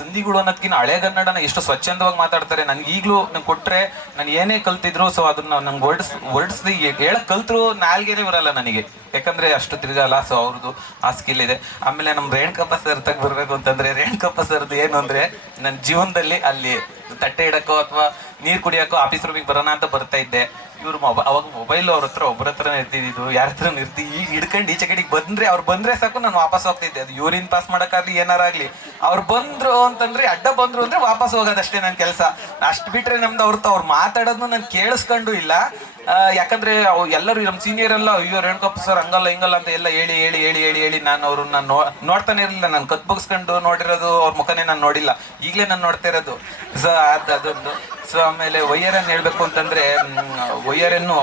ಸಂಧಿಗಳು ಅನ್ನೋದಕ್ಕಿಂತ ಹಳೆ ಕನ್ನಡನ ಎಷ್ಟು ಸ್ವಚ್ಛಂದವಾಗಿ ಮಾತಾಡ್ತಾರೆ. ನನಗೆ ಈಗಲೂ ನಂಗೆ ಕೊಟ್ಟರೆ ನಾನು ಏನೇ ಕಲ್ತಿದ್ರು ಸೊ ಅದನ್ನ ನಂಗೆ ಹೊರಡಿಸ್ದು ಹೇಳಕ್ ಕಲ್ತರು ನಾಲ್ಗೇನೆ ಬರಲ್ಲ ನನಗೆ, ಯಾಕಂದ್ರೆ ಅಷ್ಟು ತಿರ್ಗಲ್ಲ. ಸೊ ಅವ್ರದ್ದು ಆ ಸ್ಕಿಲ್ ಇದೆ. ಆಮೇಲೆ ನಮ್ಮ ರೇಣುಕಪ್ಪ ಸರ್ ತಗ ಬರ್ಬೇಕು ಅಂತಂದ್ರೆ ರೇಣುಕಪ್ಪ ಸರ್ದು ಏನು ಅಂದ್ರೆ ನನ್ನ ಜೀವನದಲ್ಲಿ ಅಲ್ಲಿ ತಟ್ಟೆ ಇಡಕ್ಕೋ ಅಥವಾ ನೀರು ಕುಡಿಯೋಕ್ಕೋ ಆಫೀಸ್ ರೂಮಿಗೆ ಬರೋಣ ಅಂತ ಬರ್ತಾ ಇದ್ದೆ. ಇವ್ರು ಅವಾಗ ಮೊಬೈಲ್ ಅವ್ರ ಹತ್ರ ಒಬ್ಬರ ಹತ್ರನೇ ಇರ್ತಿದ್ದು, ಯಾರ ಹತ್ರನೂ ಈಗ ಹಿಡ್ಕೊಂಡು ಈಚೆ ಕಡೆಗೆ ಅವ್ರು ಬಂದ್ರೆ ಸಾಕು ನಾನು ವಾಪಸ್ ಹೋಗ್ತಿದ್ದೆ. ಅದು ಯೂರಿನ್ ಪಾಸ್ ಮಾಡೋಕ್ಕಾಗ್ಲಿ ಏನಾರಾಗ್ಲಿ, ಅವ್ರು ಬಂದ್ರು ಅಂತಂದ್ರೆ ಅಡ್ಡ ಬಂದ್ರು ಅಂದ್ರೆ ವಾಪಸ್ ಹೋಗೋದಷ್ಟೇ ನನ್ನ ಕೆಲಸ. ಅಷ್ಟು ಬಿಟ್ರೆ ನಮ್ದು ಅವ್ರು ಮಾತಾಡೋದನ್ನು ನಾನು ಕೇಳಿಸ್ಕೊಂಡು ಇಲ್ಲ. ಯಾಕಂದ್ರೆ ಎಲ್ಲರೂ ನಮ್ಮ ಸೀನಿಯರ್ ಎಲ್ಲ ಅಯ್ಯೋ ರೇಣುಕಪ್ಪ ಸರ್ ಹಂಗಲ್ಲ ಹಿಂಗಲ್ಲ ಅಂತ ಎಲ್ಲ ಹೇಳಿ ನಾನು ಅವ್ರನ್ನ ನೋಡ್ತಾನೆ ಇರಲಿಲ್ಲ. ನಾನು ಕತ್ಬಗ್ಸ್ಕೊಂಡು ನೋಡಿರೋದು ಅವ್ರ ಮುಖನೇ ನಾನು ನೋಡಿಲ್ಲ. ಈಗಲೇ ನಾನು ನೋಡ್ತಾ ಇರೋದು. ಸೊ ಅದೊಂದು. ಸೊ ಆಮೇಲೆ ವೈಯರನ್ ಹೇಳ್ಬೇಕು ಅಂತಂದ್ರೆ ವೈಯರನ್ನು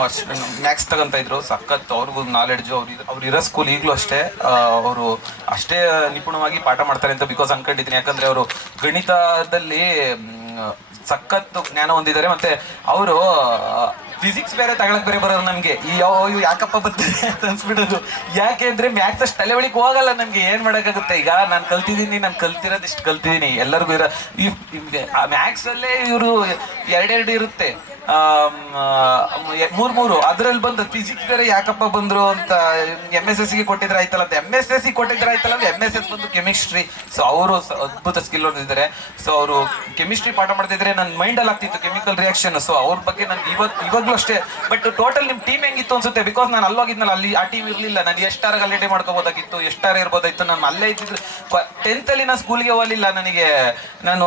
ಮ್ಯಾಥ್ಸ್ ತಗೊಂತ ಇದ್ರು ಸಖತ್. ಅವ್ರಿಗೂ ನಾಲೆಡ್ಜು, ಅವ್ರು ಇರೋ ಸ್ಕೂಲ್ ಈಗಲೂ ಅಷ್ಟೇ ಅವರು ಅಷ್ಟೇ ನಿಪುಣವಾಗಿ ಪಾಠ ಮಾಡ್ತಾರೆ ಅಂತ ಬಿಕಾಸ್ ಅನ್ಕೊಂಡಿದ್ದೀನಿ. ಯಾಕಂದ್ರೆ ಅವರು ಗಣಿತದಲ್ಲಿ ಸಖತ್ತು ಜ್ಞಾನ ಹೊಂದಿದ್ದಾರೆ. ಮತ್ತೆ ಅವರು ಫಿಸಿಕ್ಸ್ ಬೇರೆ ತಗೊಳಕ್ ಬೇರೆ ಬರೋದು ನಮ್ಗೆ. ಇವು ಯಾಕಪ್ಪ ಬರ್ತಿದೆ ಅಂತ ಅನ್ಸ್ಬಿಡೋದು. ಯಾಕೆ ಅಂದ್ರೆ ಮ್ಯಾಥ್ಸ್ ಅಷ್ಟು ತಲೆ ಒಳಗೆ ಹೋಗಲ್ಲ ನಮ್ಗೆ. ಏನ್ ಮಾಡಕ್ಕಾಗುತ್ತೆ? ಈಗ ನಾನು ಕಲ್ತಿರೋದು ಇಷ್ಟು ಕಲ್ತಿದ್ದೀನಿ. ಎಲ್ಲರಿಗೂ ಈ ಮ್ಯಾಥ್ಸ್ ಅಲ್ಲೇ ಇವರು ಎರಡೆರಡು ಇರುತ್ತೆ, 3 ಅದ್ರಲ್ಲಿ ಬಂದು ಫಿಸಿಕ್ಸ್ ಬೇರೆ ಯಾಕಪ್ಪ ಬಂದ್ರು ಅಂತ MSS ಗೆ ಕೊಟ್ಟಿದ್ರೆ ಆಯ್ತಲ್ಲ ಅಂತ MSS ಕೊಟ್ಟಿದ್ರೆ ಆಯ್ತಲ್ಲ ಅಂದ್ರೆ MSS ಬಂದು ಕೆಮಿಸ್ಟ್ರಿ. ಸೊ ಅವರು ಅದ್ಭುತ ಸ್ಕಿಲ್ ಹೊಂದಿದ್ದಾರೆ. ಸೊ ಅವರು ಕೆಮಿಸ್ಟ್ರಿ ಪಾಠ ಮಾಡ್ತಿದ್ರೆ ನನ್ನ ಮೈಂಡ್ ಅಲ್ಲಿ ಆಗ್ತಿತ್ತು ಕೆಮಿಕಲ್ ರಿಯಾಕ್ಷನ್. ಸೊ ಅವ್ರ ಬಗ್ಗೆ ನನ್ಗೆ ಇವಾಗ್ಲೂ ಅಷ್ಟೇ. ಬಟ್ ಟೋಟಲ್ ನಿಮ್ ಟೀಮ್ ಹೆಂಗಿತ್ತು ಅನ್ಸುತ್ತೆ? ಬಿಕಾಸ್ ನಾನು ಅಲ್ಲೋಗಿದ್ನಲ್ಲ, ಅಲ್ಲಿ ಆ ಟೀಮ್ ಇರ್ಲಿಲ್ಲ. ನಾನು ಎಷ್ಟಾರ ಗಲಾಟೆ ಮಾಡ್ಕೋಬೋದಾಗಿತ್ತು, ಎಷ್ಟಾರ ಇರ್ಬೋದಾಯ್ತು. ನಾನು ಅಲ್ಲೇ ಇದ್ದಿದ್ರೆ 10th ಅಲ್ಲಿ ನಾನು ಸ್ಕೂಲ್ಗೆ ಹೋಗ್ಲಿಲ್ಲ. ನಾನು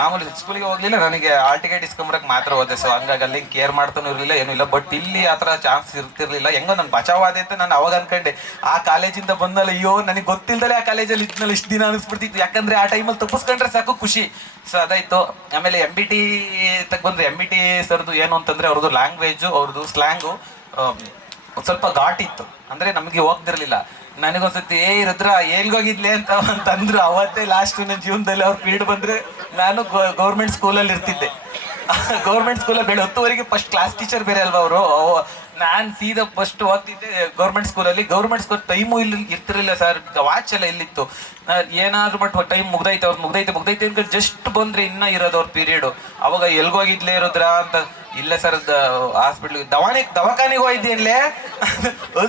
ಮಾಮೂಲಿ ಸ್ಕೂಲ್ಗೆ ಹೋಗ್ಲಿಲ್ಲ. ನನಗೆ ಆಲ್ ಟಿಕೆಟ್ ಇಸ್ಕೊಂಬರಕ್ ಮಾತ್ರ ಹೋದೆ. ಸೊ ಹಂಗಾಗಿ ಅಲ್ಲಿ ಕೇರ್ ಮಾಡ್ತಾನೂ ಇರಲಿಲ್ಲ, ಏನೂ ಇಲ್ಲ. ಬಟ್ ಇಲ್ಲಿ ಆ ಥರ ಚಾನ್ಸ್ ಇರ್ತಿರ್ಲಿಲ್ಲ. ಹೆಂಗೋ ನಾನು ಬಚಾವಾದೆ ಅಂತ ನಾನು ಅವಾಗ ಅನ್ಕೊಂಡೆ. ಆ ಕಾಲೇಜಿಂದ ಬಂದಲ್ಲ, ಅಯ್ಯೋ ನನಗೆ ಗೊತ್ತಿಲ್ದಲೆ ಆ ಕಾಲೇಜಲ್ಲಿ ಇದ್ನಲ್ಲ ಇಷ್ಟು ದಿನ ಅನಿಸ್ಬಿಡ್ತಿತ್ತು. ಯಾಕಂದ್ರೆ ಆ ಟೈಮಲ್ಲಿ ತಪ್ಪಿಸ್ಕೊಂಡ್ರೆ ಸಾಕು ಖುಷಿ. ಸೊ ಅದಾಯ್ತು. ಆಮೇಲೆ MBT ತಗ ಬಂದ್ರೆ MBT ಸರ್ದು ಏನು ಅಂತಂದ್ರೆ ಅವ್ರದ್ದು ಲ್ಯಾಂಗ್ವೇಜು, ಅವ್ರದ್ದು ಸ್ಲ್ಯಾಂಗು ಸ್ವಲ್ಪ ಘಾಟ್ ಇತ್ತು. ಅಂದ್ರೆ ನಮಗೆ ಹೋಗ್ತಿರ್ಲಿಲ್ಲ. ನನಗೊಂದ್ಸತಿ ರುದ್ರ ಎಲ್ಗೋಗಿದ್ಲೆ ಅಂತಂದ್ರು. ಅವತ್ತೇ ಲಾಸ್ಟ್ ನನ್ನ ಜೀವನದಲ್ಲಿ ಅವ್ರ ಪೀರಿಯಡ್ ಬಂದ್ರೆ ನಾನು ಗೌರ್ಮೆಂಟ್ ಸ್ಕೂಲಲ್ಲಿ ಇರ್ತಿದ್ದೆ. ಗೌರ್ಮೆಂಟ್ ಸ್ಕೂಲಲ್ಲಿ ಬೆಳೆ 10ವರೆಗೆ ಫಸ್ಟ್ ಕ್ಲಾಸ್ ಟೀಚರ್ ಬೇರೆ ಅಲ್ವಾ ಅವರು. ನಾನು ಸೀದಾ ಫಸ್ಟ್ ಓದ್ತಿದ್ದೆ ಗೌರ್ಮೆಂಟ್ ಸ್ಕೂಲಲ್ಲಿ. ಗೌರ್ಮೆಂಟ್ ಸ್ಕೂಲ್ ಟೈಮು ಇಲ್ಲಿ ಇರ್ತಿರ್ಲಿಲ್ಲ ಸರ್, ವಾಚ್ ಎಲ್ಲ ಇಲ್ಲಿತ್ತು. ಏನಾದ್ರು ಬಟ್ ಟೈಮ್ ಮುಗ್ದೈತೆ ಅಂತ ಜಸ್ಟ್ ಬಂದ್ರೆ ಇನ್ನ ಇರೋದು ಅವ್ರ ಪೀರಿಯಡ್. ಅವಾಗ ಎಲ್ಗೋಗಿದ್ಲೇ ಇರೋದ್ರ ಅಂತ ಇಲ್ಲ ಸರ್ ಹಾಸ್ಪಿಟ್ಲ್ ದವಾಖಾನೆಗೆ ಹೋಯ್ದೇನ್ಲೇ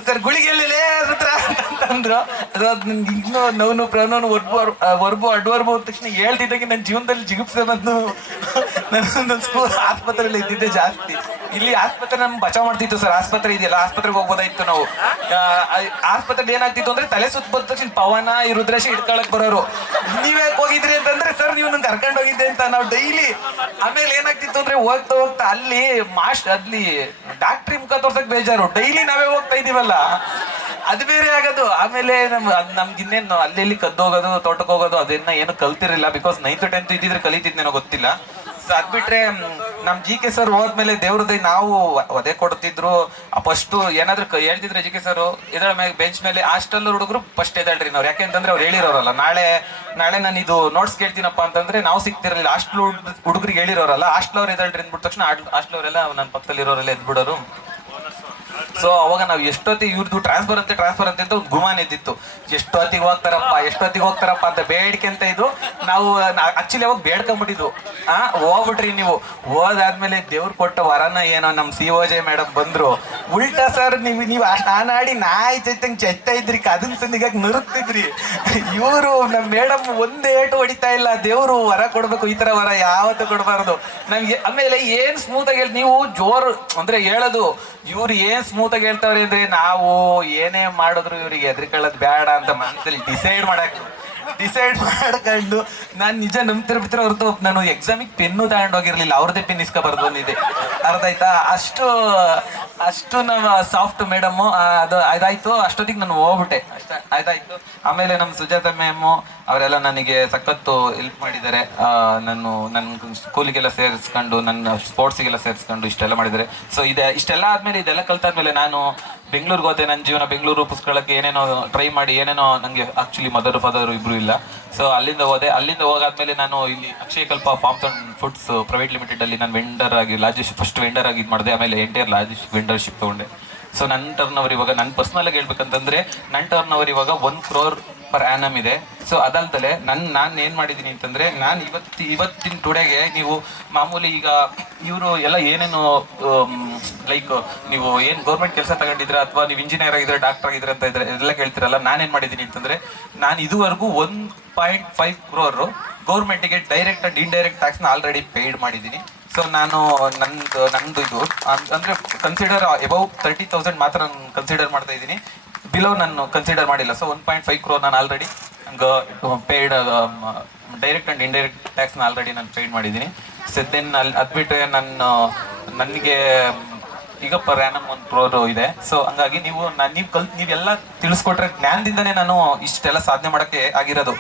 ಸರ್ ಗುಳಿಗೆ ಎಲ್ಲಿಲೇ ಹತ್ರ ಅಂತಂದ್ರು. ಅದು ಇನ್ನೂ ನೋವು ಪ್ರಾಣನು ವರ್ಬು ಅಡ್ವರ್ಬು ಅಂದ ತಕ್ಷಣ ಹೇಳ್ತಿದ್ದಾಗೆ ನನ್ನ ಜೀವನದಲ್ಲಿ ಜಿಗುಪ್ಸೆ ಬಂದು ನನ್ನ ಸ್ಕೂಲ್ ಆಸ್ಪತ್ರೆಯಲ್ಲಿ ಇದ್ದಿದ್ದೆ ಜಾಸ್ತಿ. ಇಲ್ಲಿ ಆಸ್ಪತ್ರೆ ನಮ್ಗೆ ಬಚಾವ್ ಮಾಡ್ತಿತ್ತು ಸರ್. ಆಸ್ಪತ್ರೆ ಇದೆಯಲ್ಲ, ಆಸ್ಪತ್ರೆಗೆ ಹೋಗ್ಬೋದಾಯ್ತು ನಾವು. ಆಸ್ಪತ್ರೆಗೆ ಏನಾಗ್ತಿತ್ತು ಅಂದ್ರೆ ತಲೆ ಸುತ್ತ ಬಂದ ತಕ್ಷಣ ಪವನ ಈ ರುದ್ರೇಶ ಇಟ್ಕೊಳಕ್ ಬರೋರು. ನೀವೇ ಹೋಗಿದ್ರಿ ಅಂತಂದ್ರೆ ಸರ್ ನೀವು ನಂಗೆ ಕರ್ಕೊಂಡು ಹೋಗಿದ್ದೆ ಅಂತ ನಾವು ಡೈಲಿ. ಆಮೇಲೆ ಏನಾಗ್ತಿತ್ತು ಅಂದ್ರೆ ಹೋಗ್ತಾ ಹೋಗ್ತಾ ಅಲ್ಲಿ ಅಲ್ಲಿ ಡಾಕ್ಟ್ರಿ ಮುಖ ತೋರ್ಸಕ್ ಬೇಜಾರು, ಡೈಲಿ ನಾವೇ ಹೋಗ್ತಾ ಇದೀವಲ್ಲ ಅದು ಬೇರೆ ಆಗೋದು. ಆಮೇಲೆ ನಮ್ಗೆ ಇನ್ನೇನು ಅಲ್ಲಿ ಕದ್ದೋಗೋದು, ತೋಟಕ್ಕೆ ಹೋಗೋದು ಅದನ್ನ ಏನು ಕಲ್ತಿರಲಿಲ್ಲ. ಬಿಕಾಸ್ 9th 10th ಇದ್ದಿದ್ರೆ ಕಲಿತಿದ್ನೇನೋ ಗೊತ್ತಿಲ್ಲ. ಸೊ ಅದ್ಬಿಟ್ರೆ ನಮ್ GK ಸರ್ ಹೋದ್ಮೇಲೆ ದೇವ್ರದೈ ನಾವು ಒದೆ ಕೊಡ್ತಿದ್ರು. ಫಸ್ಟ್ ಏನಾದ್ರು ಹೇಳ್ತಿದ್ರು GK ಸರ್ ಇದರ ಮೇಲೆ ಬೆಂಚ್ ಮೇಲೆ ಹಾಸ್ಟೆಲ್ ಹುಡುಗರು ಫಸ್ಟ್ ಎದಳ್ರಿ ನಾವು, ಯಾಕೆಂತಂದ್ರೆ ಅವ್ರು ಹೇಳಿರೋರಲ್ಲ. ನಾಳೆ ನಾನು ಇದು ನೋಟ್ಸ್ ಕೇಳ್ತೀನಪ್ಪ ಅಂತಂದ್ರೆ ನಾವು ಸಿಗ್ತಿರಲಿಲ್ಲ. ಹಾಸ್ಟೆಲ್ ಹುಡುಗರಿಗೆ ಹೇಳಿರೋರಲ್ಲ, ಹಾಸ್ಟೆಲ್ ಅವ್ರು ಎದಳ್ರಿ ಅಂದ್ಬಿಟ್ಟ ತಕ್ಷಣ ಹಾಸ್ಟೆಲ್ ಅವರೆಲ್ಲ ನನ್ನ ಪಕ್ಕದಲ್ಲಿ ಇರೋರೆಲ್ಲ ಎದ್ಬಿಡೋರು. ಸೊ ಅವಾಗ ನಾವು ಎಷ್ಟೊತ್ತಿಗೆ ಇವ್ರದ್ದು ಟ್ರಾನ್ಸ್ಫರ್ ಅಂತ ಒಂದು ಗುಮಾನ್ ಇದ್ದಿತ್ತು. ಎಷ್ಟೊತ್ತಿಗೆ ಹೋಗ್ತಾರಪ್ಪ ಅಂತ ಬೇಡಿಕೆ ಅಂತ ಇದು. ನಾವು ಆಕ್ಚುಲಿ ಅವಾಗ ಬೇಡ್ಕೊಂಬಿಟ್ಟಿದ್ವು. ಹೋಗ್ಬಿಟ್ರಿ ನೀವು. ಹೋದಾದ್ಮೇಲೆ ದೇವ್ರು ಕೊಟ್ಟ ವರನ ಏನೋ ನಮ್ಮ COJ ಮೇಡಮ್ ಬಂದ್ರು. ಉಲ್ಟಾ ಸರ್ ನೀವು ಆಡಿ ನಾಯಿ ಚೆತ್ತಾ ಇದ್ರಿ, ಅದನ್ನ ಸಂದಿಗಾಗ ನರುತ್ತಿದ್ರಿ. ಇವರು ನಮ್ಮ ಮೇಡಮ್ ಒಂದೇ ಏಟು ಹೊಡಿತಾ ಇಲ್ಲ. ದೇವ್ರು ವರ ಕೊಡ್ಬೇಕು, ಈ ತರ ವರ ಯಾವತ್ತೂ ಕೊಡಬಾರ್ದು ನಮ್ಗೆ. ಆಮೇಲೆ ಏನ್ ಸ್ಮೂತ್ ಆಗಿ ನೀವು ಜೋರು ಅಂದ್ರೆ ಹೇಳೋದು, ಇವ್ರು ಏನ್ ಸ್ಮೂತ್ ಆಗಿ ಹೇಳ್ತಾವ್ರಿ ಅಂದ್ರೆ ನಾವು ಏನೇ ಮಾಡಿದ್ರು ಇವ್ರಿಗೆ ಎದ್ರಿಕೊಳ್ಳೋದು ಬೇಡ ಅಂತ ಮನಸ್ಸಲ್ಲಿ ಡಿಸೈಡ್ ಮಾಡ್ಕೊಂಡು ನಾನು ನಿಜ ನಂಬ್ತಿರ್ಬಿಡ್ತಿರೋ ಹೊರತು ನಾನು ಎಕ್ಸಾಮಿಗೆ ಪೆನ್ನು ತಗೊಂಡು ಹೋಗಿರ್ಲಿಲ್ಲ. ಅವ್ರದ್ದೇ ಪೆನ್ ಇಸ್ಕೊಬಾರ್ದು ಬಂದಿದೆ. ಅರ್ಥ ಆಯ್ತಾ? ಅಷ್ಟು ನಮ್ಮ ಸಾಫ್ಟ್ ಮೇಡಮು. ಅದಾಯ್ತು. ಅಷ್ಟೊತ್ತಿಗೆ ನಾನು ಹೋಗ್ಬಿಟ್ಟೆ ಆಯ್ತಾಯ್ತು. ಆಮೇಲೆ ನಮ್ಮ ಸುಜಾತ ಮ್ಯಾಮು ಅವರೆಲ್ಲ ನನಗೆ ಸಖತ್ತು ಹೆಲ್ಪ್ ಮಾಡಿದ್ದಾರೆ. ನನ್ನ ಸ್ಕೂಲಿಗೆಲ್ಲ ಸೇರಿಸ್ಕೊಂಡು, ನನ್ನ ಸ್ಪೋರ್ಟ್ಸಿಗೆಲ್ಲ ಸೇರಿಸ್ಕೊಂಡು ಇಷ್ಟೆಲ್ಲ ಮಾಡಿದ್ದಾರೆ. ಸೊ ಇಷ್ಟೆಲ್ಲ ಆದ್ಮೇಲೆ, ಇದೆಲ್ಲ ಕಲ್ತಾದ್ಮೇಲೆ ನಾನು ಬೆಂಗಳೂರಿಗೆ ಹೋದೆ. ನನ್ನ ಜೀವನ ಬೆಂಗಳೂರು ರೂಪಿಸ್ಕೊಳ್ಳೋಕ್ಕೆ ಏನೇನೋ ಟ್ರೈ ಮಾಡಿ, ಏನೇನೋ ನನಗೆ ಆಕ್ಚುಲಿ ಮದರ್ ಫಾದರ್ ಇಬ್ರು ಇಲ್ಲ. ಸೊ ಅಲ್ಲಿಂದ ಹೋಗಾದ್ಮೇಲೆ ನಾನು ಇಲ್ಲಿ Akshaya Kalpa farms and foods private limited ಅಲ್ಲಿ ನಾನು ವೆಂಡರ್ ಆಗಿ ಫಸ್ಟ್ ವೆಂಡರ್ ಆಗಿ ಇದು ಮಾಡಿದೆ. ಆಮೇಲೆ ಎಂಟೈರ್ ಲಾಜಿಸ್ಟಿಕ್ ವೆಂಡರ್ಶಿಪ್ ತಗೊಂಡೆ. ಸೊ ನನ್ನ ಟರ್ನ್ ಓವರ್ ಇವಾಗ, ನನ್ನ ಪರ್ಸನಲ್ ಆಗಿ ಹೇಳ್ಬೇಕಂತಂದ್ರೆ ನನ್ನ ಟರ್ನ್ ಓವರ್ ಇವಾಗ 1 crore per annum ಇದೆ. ಸೊ ಅದಲ್ದಲೆ ನಾನು ಏನ್ ಮಾಡಿದೀನಿ ಅಂತಂದ್ರೆ, ನಾನು ಇವತ್ತಿನ ಟುಡೆಗೆ ನೀವು ಮಾಮೂಲಿ ಈಗ ಇವರು ಎಲ್ಲ ಏನೇನು ಲೈಕ್ ನೀವು ಏನ್ ಗೌರ್ಮೆಂಟ್ ಕೆಲಸ ತಗೊಂಡಿದ್ರೆ ಅಥವಾ ನೀವು ಇಂಜಿನಿಯರ್ ಆಗಿದ್ರೆ, ಡಾಕ್ಟರ್ ಆಗಿದ್ರೆ ಅಂತ ಇದ್ರೆ ಎಲ್ಲ ಕೇಳ್ತಿರಲ್ಲ. ನಾನೇನ್ ಮಾಡಿದೀನಿ ಅಂತಂದ್ರೆ, ನಾನು ಇದುವರೆಗೂ 1.5 crore ಗೌರ್ಮೆಂಟಿಗೆ ಡೈರೆಕ್ಟ್ ಅಂಡ್ ಇಂಡೈರೆಕ್ಟ್ ಟ್ಯಾಕ್ಸ್ನ ಆಲ್ರೆಡಿ ಪೇಯ್ಡ್ ಮಾಡಿದ್ದೀನಿ. ಸೊ ನಾನು ನಂದು ಇದು ಅಂದ್ರೆ ಕನ್ಸಿಡರ್ ಅಬೌವ್ 30,000 ಮಾತ್ರ ನಾನು ಕನ್ಸಿಡರ್ ಮಾಡ್ತಾ ಇದ್ದೀನಿ. ಬಿಲೋ ನಾನು ಕನ್ಸಿಡರ್ ಮಾಡಿಲ್ಲ. ಸೊ 1.5 crore ನಾನು already paid direct and indirect ಟ್ಯಾಕ್ಸ್ನ ಆಲ್ರೆಡಿ ನಾನು ಪೇಯ್ಡ್ ಮಾಡಿದ್ದೀನಿ. ಸೊ ದೆನ್ ಅದ್ಬಿಟ್ರೆ ನನಗೆ ಈಗ per annum 1 crore ಇದೆ. ಸೊ ಹಂಗಾಗಿ ನೀವೆಲ್ಲ ತಿಳಿಸ್ಕೊಟ್ರೆ ಜ್ಞಾನದಿಂದನೇ ನಾನು ಇಷ್ಟೆಲ್ಲ ಸಾಧನೆ ಮಾಡಕ್ಕೆ ಆಗಿರೋದು.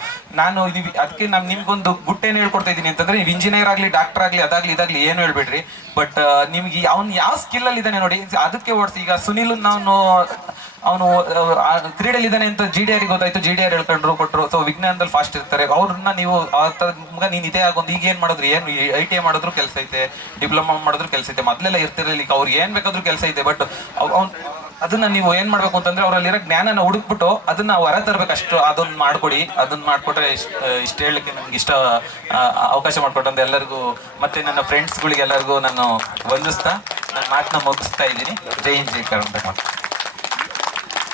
ಅದಕ್ಕೆ ನಾನು ನಿಮ್ಗೊಂದು ಗುಟ್ಟೇನು ಹೇಳ್ಕೊಡ್ತಾ ಇದ್ದೀನಿ ಅಂತಂದ್ರೆ, ನೀವು ಇಂಜಿನಿಯರ್ ಆಗಲಿ, ಡಾಕ್ಟರ್ ಆಗಲಿ, ಅದಾಗ್ಲಿ ಇದಾಗ್ಲಿ ಏನು ಹೇಳ್ಬೇಡ್ರಿ. ಬಟ್ ನಿಮ್ಗೆ ಅವ್ನು ಯಾವ ಸ್ಕಿಲ್ ಅಲ್ಲಿ ಇದ್ದಾನೆ ನೋಡಿ, ಅದಕ್ಕೆ ಓಡಿಸಿ. ಈಗ ಸುನಿಲ್ ಅವನು ಕ್ರೀಡೆಯಲ್ಲಿ ಇದ್ದಾನೆ ಅಂತ GDR ಗೊತ್ತಾಯ್ತು, GDR ಹೇಳ್ಕೊಂಡ್ರು ಕೊಟ್ಟರು. ಸೊ ವಿಜ್ಞಾನದಲ್ಲಿ ಫಾಸ್ಟ್ ಇರ್ತಾರೆ. ಅವ್ರನ್ನ ನೀವು ನೀನ್ ಇದೇ ಆಗೊಂದು ಈಗ ಏನ್ ಮಾಡಿದ್ರು, ಏನು ITI ಮಾಡಿದ್ರು ಕೆಲಸ ಐತೆ, ಡಿಪ್ಲೊಮಾ ಮಾಡಿದ್ರು ಕೆಲಸ ಐತೆ, ಮೊದಲೆಲ್ಲ ಇರ್ತಿರಲಿಲ್ಲ. ಈಗ ಅವ್ರಿಗೆ ಏನ್ ಬೇಕಾದ್ರೂ ಕೆಲಸ ಐತೆ. ಬಟ್ ಅದನ್ನ ನೀವು ಏನ್ ಮಾಡ್ಬೇಕು ಅಂತಂದ್ರೆ, ಅವರಲ್ಲಿರೋ ಜ್ಞಾನನ ಹುಡುಕ್ಬಿಟ್ಟು ಅದನ್ನ ಹೊರ ತರ್ಬೇಕು. ಅಷ್ಟು ಅದನ್ನ ಮಾಡ್ಕೊಟ್ರೆ ಇಷ್ಟ ಹೇಳಲಿಕ್ಕೆ ನನ್ಗೆ ಇಷ್ಟ ಅವಕಾಶ ಮಾಡ್ಕೊಟ್ಟಂತ ಎಲ್ಲರಿಗೂ, ಮತ್ತೆ ನನ್ನ ಫ್ರೆಂಡ್ಸ್ಗಳಿಗೆ ಎಲ್ಲರಿಗೂ ನಾನು ವಂದಿಸ್ತಾ ನನ್ನ ಮಾತನ್ನ ಮುಗಿಸ್ತಾ ಇದ್ದೀನಿ. ಜೈ ಹಿಂದ್, ಜೈ ಕರ್ನಾಟಕ.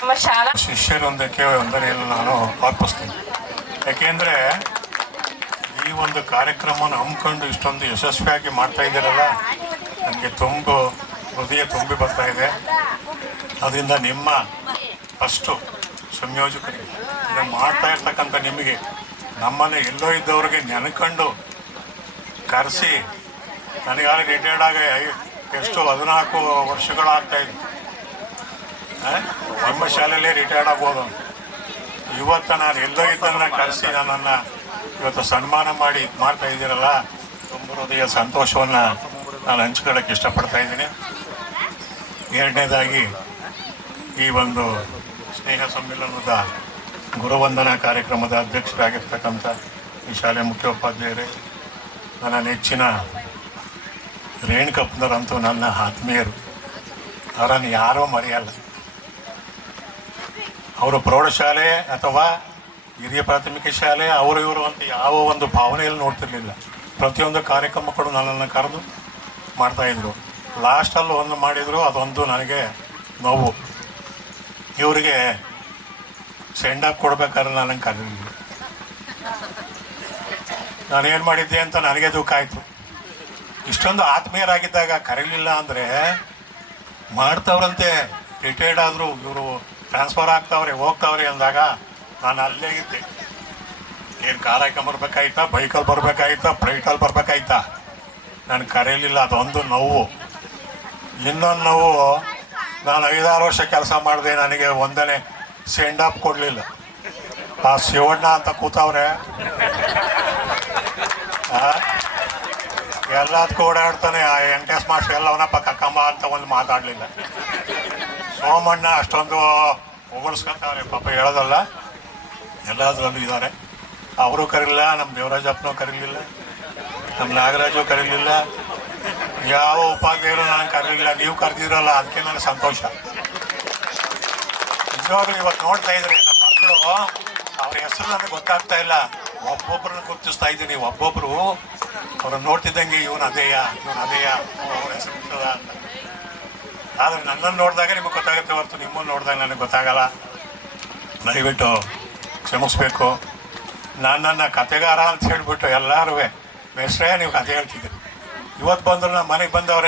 ನಮ್ಮ ಶಾಲಾ ಶಿಷ್ಯರೊಂದಕ್ಕೆ ವಂದನೆಯನ್ನು ನಾನು ಅರ್ಪಿಸ್ತೀನಿ. ಯಾಕೆಂದರೆ ಈ ಒಂದು ಕಾರ್ಯಕ್ರಮವನ್ನು ಹಮ್ಮಿಕೊಂಡು ಇಷ್ಟೊಂದು ಯಶಸ್ವಿಯಾಗಿ ಮಾಡ್ತಾ ಇದ್ದೀರಲ್ಲ, ನನಗೆ ಹೃದಯ ತುಂಬಿ ಬರ್ತಾ ಇದೆ. ಅದರಿಂದ ನಿಮ್ಮ ಫಸ್ಟು ಸಂಯೋಜಕರಿಗೆ, ಇದನ್ನು ಮಾಡ್ತಾ ಇರ್ತಕ್ಕಂಥ ನಿಮಗೆ, ನಮ್ಮಲ್ಲಿ ಎಲ್ಲೋ ಇದ್ದವ್ರಿಗೆ ನೆನ್ಕೊಂಡು ಕರೆಸಿ, ನನಗಾಗ ರಿಟೈರ್ಡ್ ಆಗಿ ಎಷ್ಟು 14 ವರ್ಷಗಳಾಗ್ತಾಯಿದ್ವು. ನಿಮ್ಮ ಶಾಲೆಯಲ್ಲೇ ರಿಟೈರ್ಡ್ ಆಗ್ಬೋದು. ಇವತ್ತು ನಾನು ಎಲ್ಲೋ ಇದ್ದನ್ನ ಕರೆಸಿ ನನ್ನನ್ನು ಇವತ್ತು ಸನ್ಮಾನ ಮಾಡಿ ಇದು ಮಾಡ್ತಾ ಇದ್ದೀರಲ್ಲ, ತುಂಬ ಹೃದಯ ಸಂತೋಷವನ್ನು ನಾನು ಹಂಚ್ಕೊಳ್ಳೋಕ್ಕೆ ಇಷ್ಟಪಡ್ತಾ ಇದ್ದೀನಿ. ಎರಡನೇದಾಗಿ ಈ ಒಂದು ಸ್ನೇಹ ಸಮ್ಮೇಳನದ ಗುರುವಂದನಾ ಕಾರ್ಯಕ್ರಮದ ಅಧ್ಯಕ್ಷರಾಗಿರ್ತಕ್ಕಂಥ ಈ ಶಾಲೆ ಮುಖ್ಯೋಪಾಧ್ಯಾಯರೇ, ನನ್ನ ನೆಚ್ಚಿನ ರೇಣುಕಪ್ಪನವರಂತೂ ನನ್ನ ಆತ್ಮೀಯರು. ಅವರನ್ನು ಯಾರೂ ಮರೆಯಲ್ಲ. ಅವರು ಪ್ರೌಢಶಾಲೆ ಅಥವಾ ಹಿರಿಯ ಪ್ರಾಥಮಿಕ ಶಾಲೆ ಅವರು ಇವರು ಅಂತ ಯಾವ ಒಂದು ಭಾವನೆಯಲ್ಲಿ ನೋಡ್ತಿರ್ಲಿಲ್ಲ. ಪ್ರತಿಯೊಂದು ಕಾರ್ಯಕ್ರಮ ಕೂಡ ನನ್ನನ್ನು ಕರೆದು ಮಾಡ್ತಾಯಿದ್ರು. ಲಾಸ್ಟಲ್ಲಿ ಒಂದು ಮಾಡಿದ್ರು ಅದೊಂದು ನನಗೆ ನೋವು. ಇವರಿಗೆ ಸೆಂಡಪ್ ಕೊಡ್ಬೇಕಾದ್ರೆ ನನಗೆ ಕರೀಲಿಲ್ಲ. ನಾನೇನು ಮಾಡಿದ್ದೆ ಅಂತ ನನಗೆ ದುಃಖ ಆಯಿತು. ಇಷ್ಟೊಂದು ಆತ್ಮೀಯರಾಗಿದ್ದಾಗ ಕರೀಲಿಲ್ಲ ಅಂದರೆ ಮಾಡ್ತವ್ರಂತೆ. ರಿಟೈರ್ಡ್ ಆದರೂ ಇವರು ಟ್ರಾನ್ಸ್ಫರ್ ಆಗ್ತಾವ್ರೆ ಹೋಗ್ತಾವ್ರೆ ಅಂದಾಗ ನಾನು ಅಲ್ಲೇ ಇದ್ದೆ. ಏನು ಕಾರ್ ಹಾಕೊಂಬರ್ಬೇಕಾಯ್ತಾ, ಬೈಕಲ್ಲಿ ಬರ್ಬೇಕಾಯ್ತಾ, ಫ್ಲೈಟಲ್ಲಿ ಬರ್ಬೇಕಾಯ್ತಾ, ನಾನು ಕರೀಲಿಲ್ಲ. ಅದೊಂದು ನೋವು. ಇನ್ನೊಂದು ನೋವು, ನಾನು 5-6 ವರ್ಷ ಕೆಲಸ ಮಾಡಿದೆ, ನನಗೆ ಒಂದನೇ ಸೆಂಡಪ್ ಕೊಡಲಿಲ್ಲ. ಆ ಶಿವಣ್ಣ ಅಂತ ಕೂತವ್ರೆ, ಎಲ್ಲದಕ್ಕೂ ಓಡಾಡ್ತಾನೆ. ಆ ವೆಂಕಟೇಶ್ ಮಾಸ್ಟರ್ ಎಲ್ಲವನಪ್ಪ ಕಕ್ಕಂಬ ಅಂತ ಒಂದು ಮಾತಾಡಲಿಲ್ಲ. ಸೋಮಣ್ಣ ಅಷ್ಟೊಂದು ಹೊಗಳ್ಸ್ಕೊತಾವ್ರೆ, ಪಾಪ ಹೇಳೋದಲ್ಲ, ಎಲ್ಲದರಲ್ಲೂ ಇದ್ದಾರೆ. ಅವರು ಕರೀಲಿಲ್ಲ, ನಮ್ಮ ದೇವರಾಜಪ್ಪನೂ ಕರೀಲಿಲ್ಲ, ನಮ್ಮ ನಾಗರಾಜು ಕರೀಲಿಲ್ಲ, ಯಾವ ಉಪಾಧ್ಯಾಯರು ನಾನು ಕರೀಲಿಲ್ಲ. ನೀವು ಕರೆದಿರಲ್ಲ, ಅದಕ್ಕೆ ನನಗೆ ಸಂತೋಷ. ನಿಜವಾಗ್ಲೂ ಇವತ್ತು ನೋಡ್ತಾ ಇದ್ರೆ ನಮ್ಮ ಮಕ್ಕಳು ಅವ್ರ ಹೆಸರು ನನಗೆ ಗೊತ್ತಾಗ್ತಾ ಇಲ್ಲ. ಒಬ್ಬೊಬ್ಬರನ್ನ ಗುರುತಿಸ್ತಾ ಇದ್ದೀನಿ. ಒಬ್ಬೊಬ್ಬರು ಅವ್ರನ್ನ ನೋಡ್ತಿದ್ದಂಗೆ ಇವನು ಅದೇಯ ಅವ್ರ ಹೆಸರು ಇರ್ತದ ಅಂತ. ಆದರೆ ನನ್ನನ್ನು ನೋಡಿದಾಗ ನಿಮಗೆ ಗೊತ್ತಾಗುತ್ತೆ ಹೊರತು ನಿಮ್ಮನ್ನು ನೋಡಿದಾಗ ನನಗೆ ಗೊತ್ತಾಗಲ್ಲ. ದಯವಿಟ್ಟು ಕ್ಷಮಿಸ್ಬೇಕು. ನನ್ನನ್ನು ಕತೆಗಾರ ಅಂತ ಹೇಳಿಬಿಟ್ಟು ಎಲ್ಲರೂ ಮೆಸ್ರೇ ನೀವು ಕತೆ ಹೇಳ್ತಿದ್ದೀರಿ. ಇವತ್ತು ಬಂದರು ನಮ್ಮ ಮನೆಗೆ ಬಂದವ್ರೆ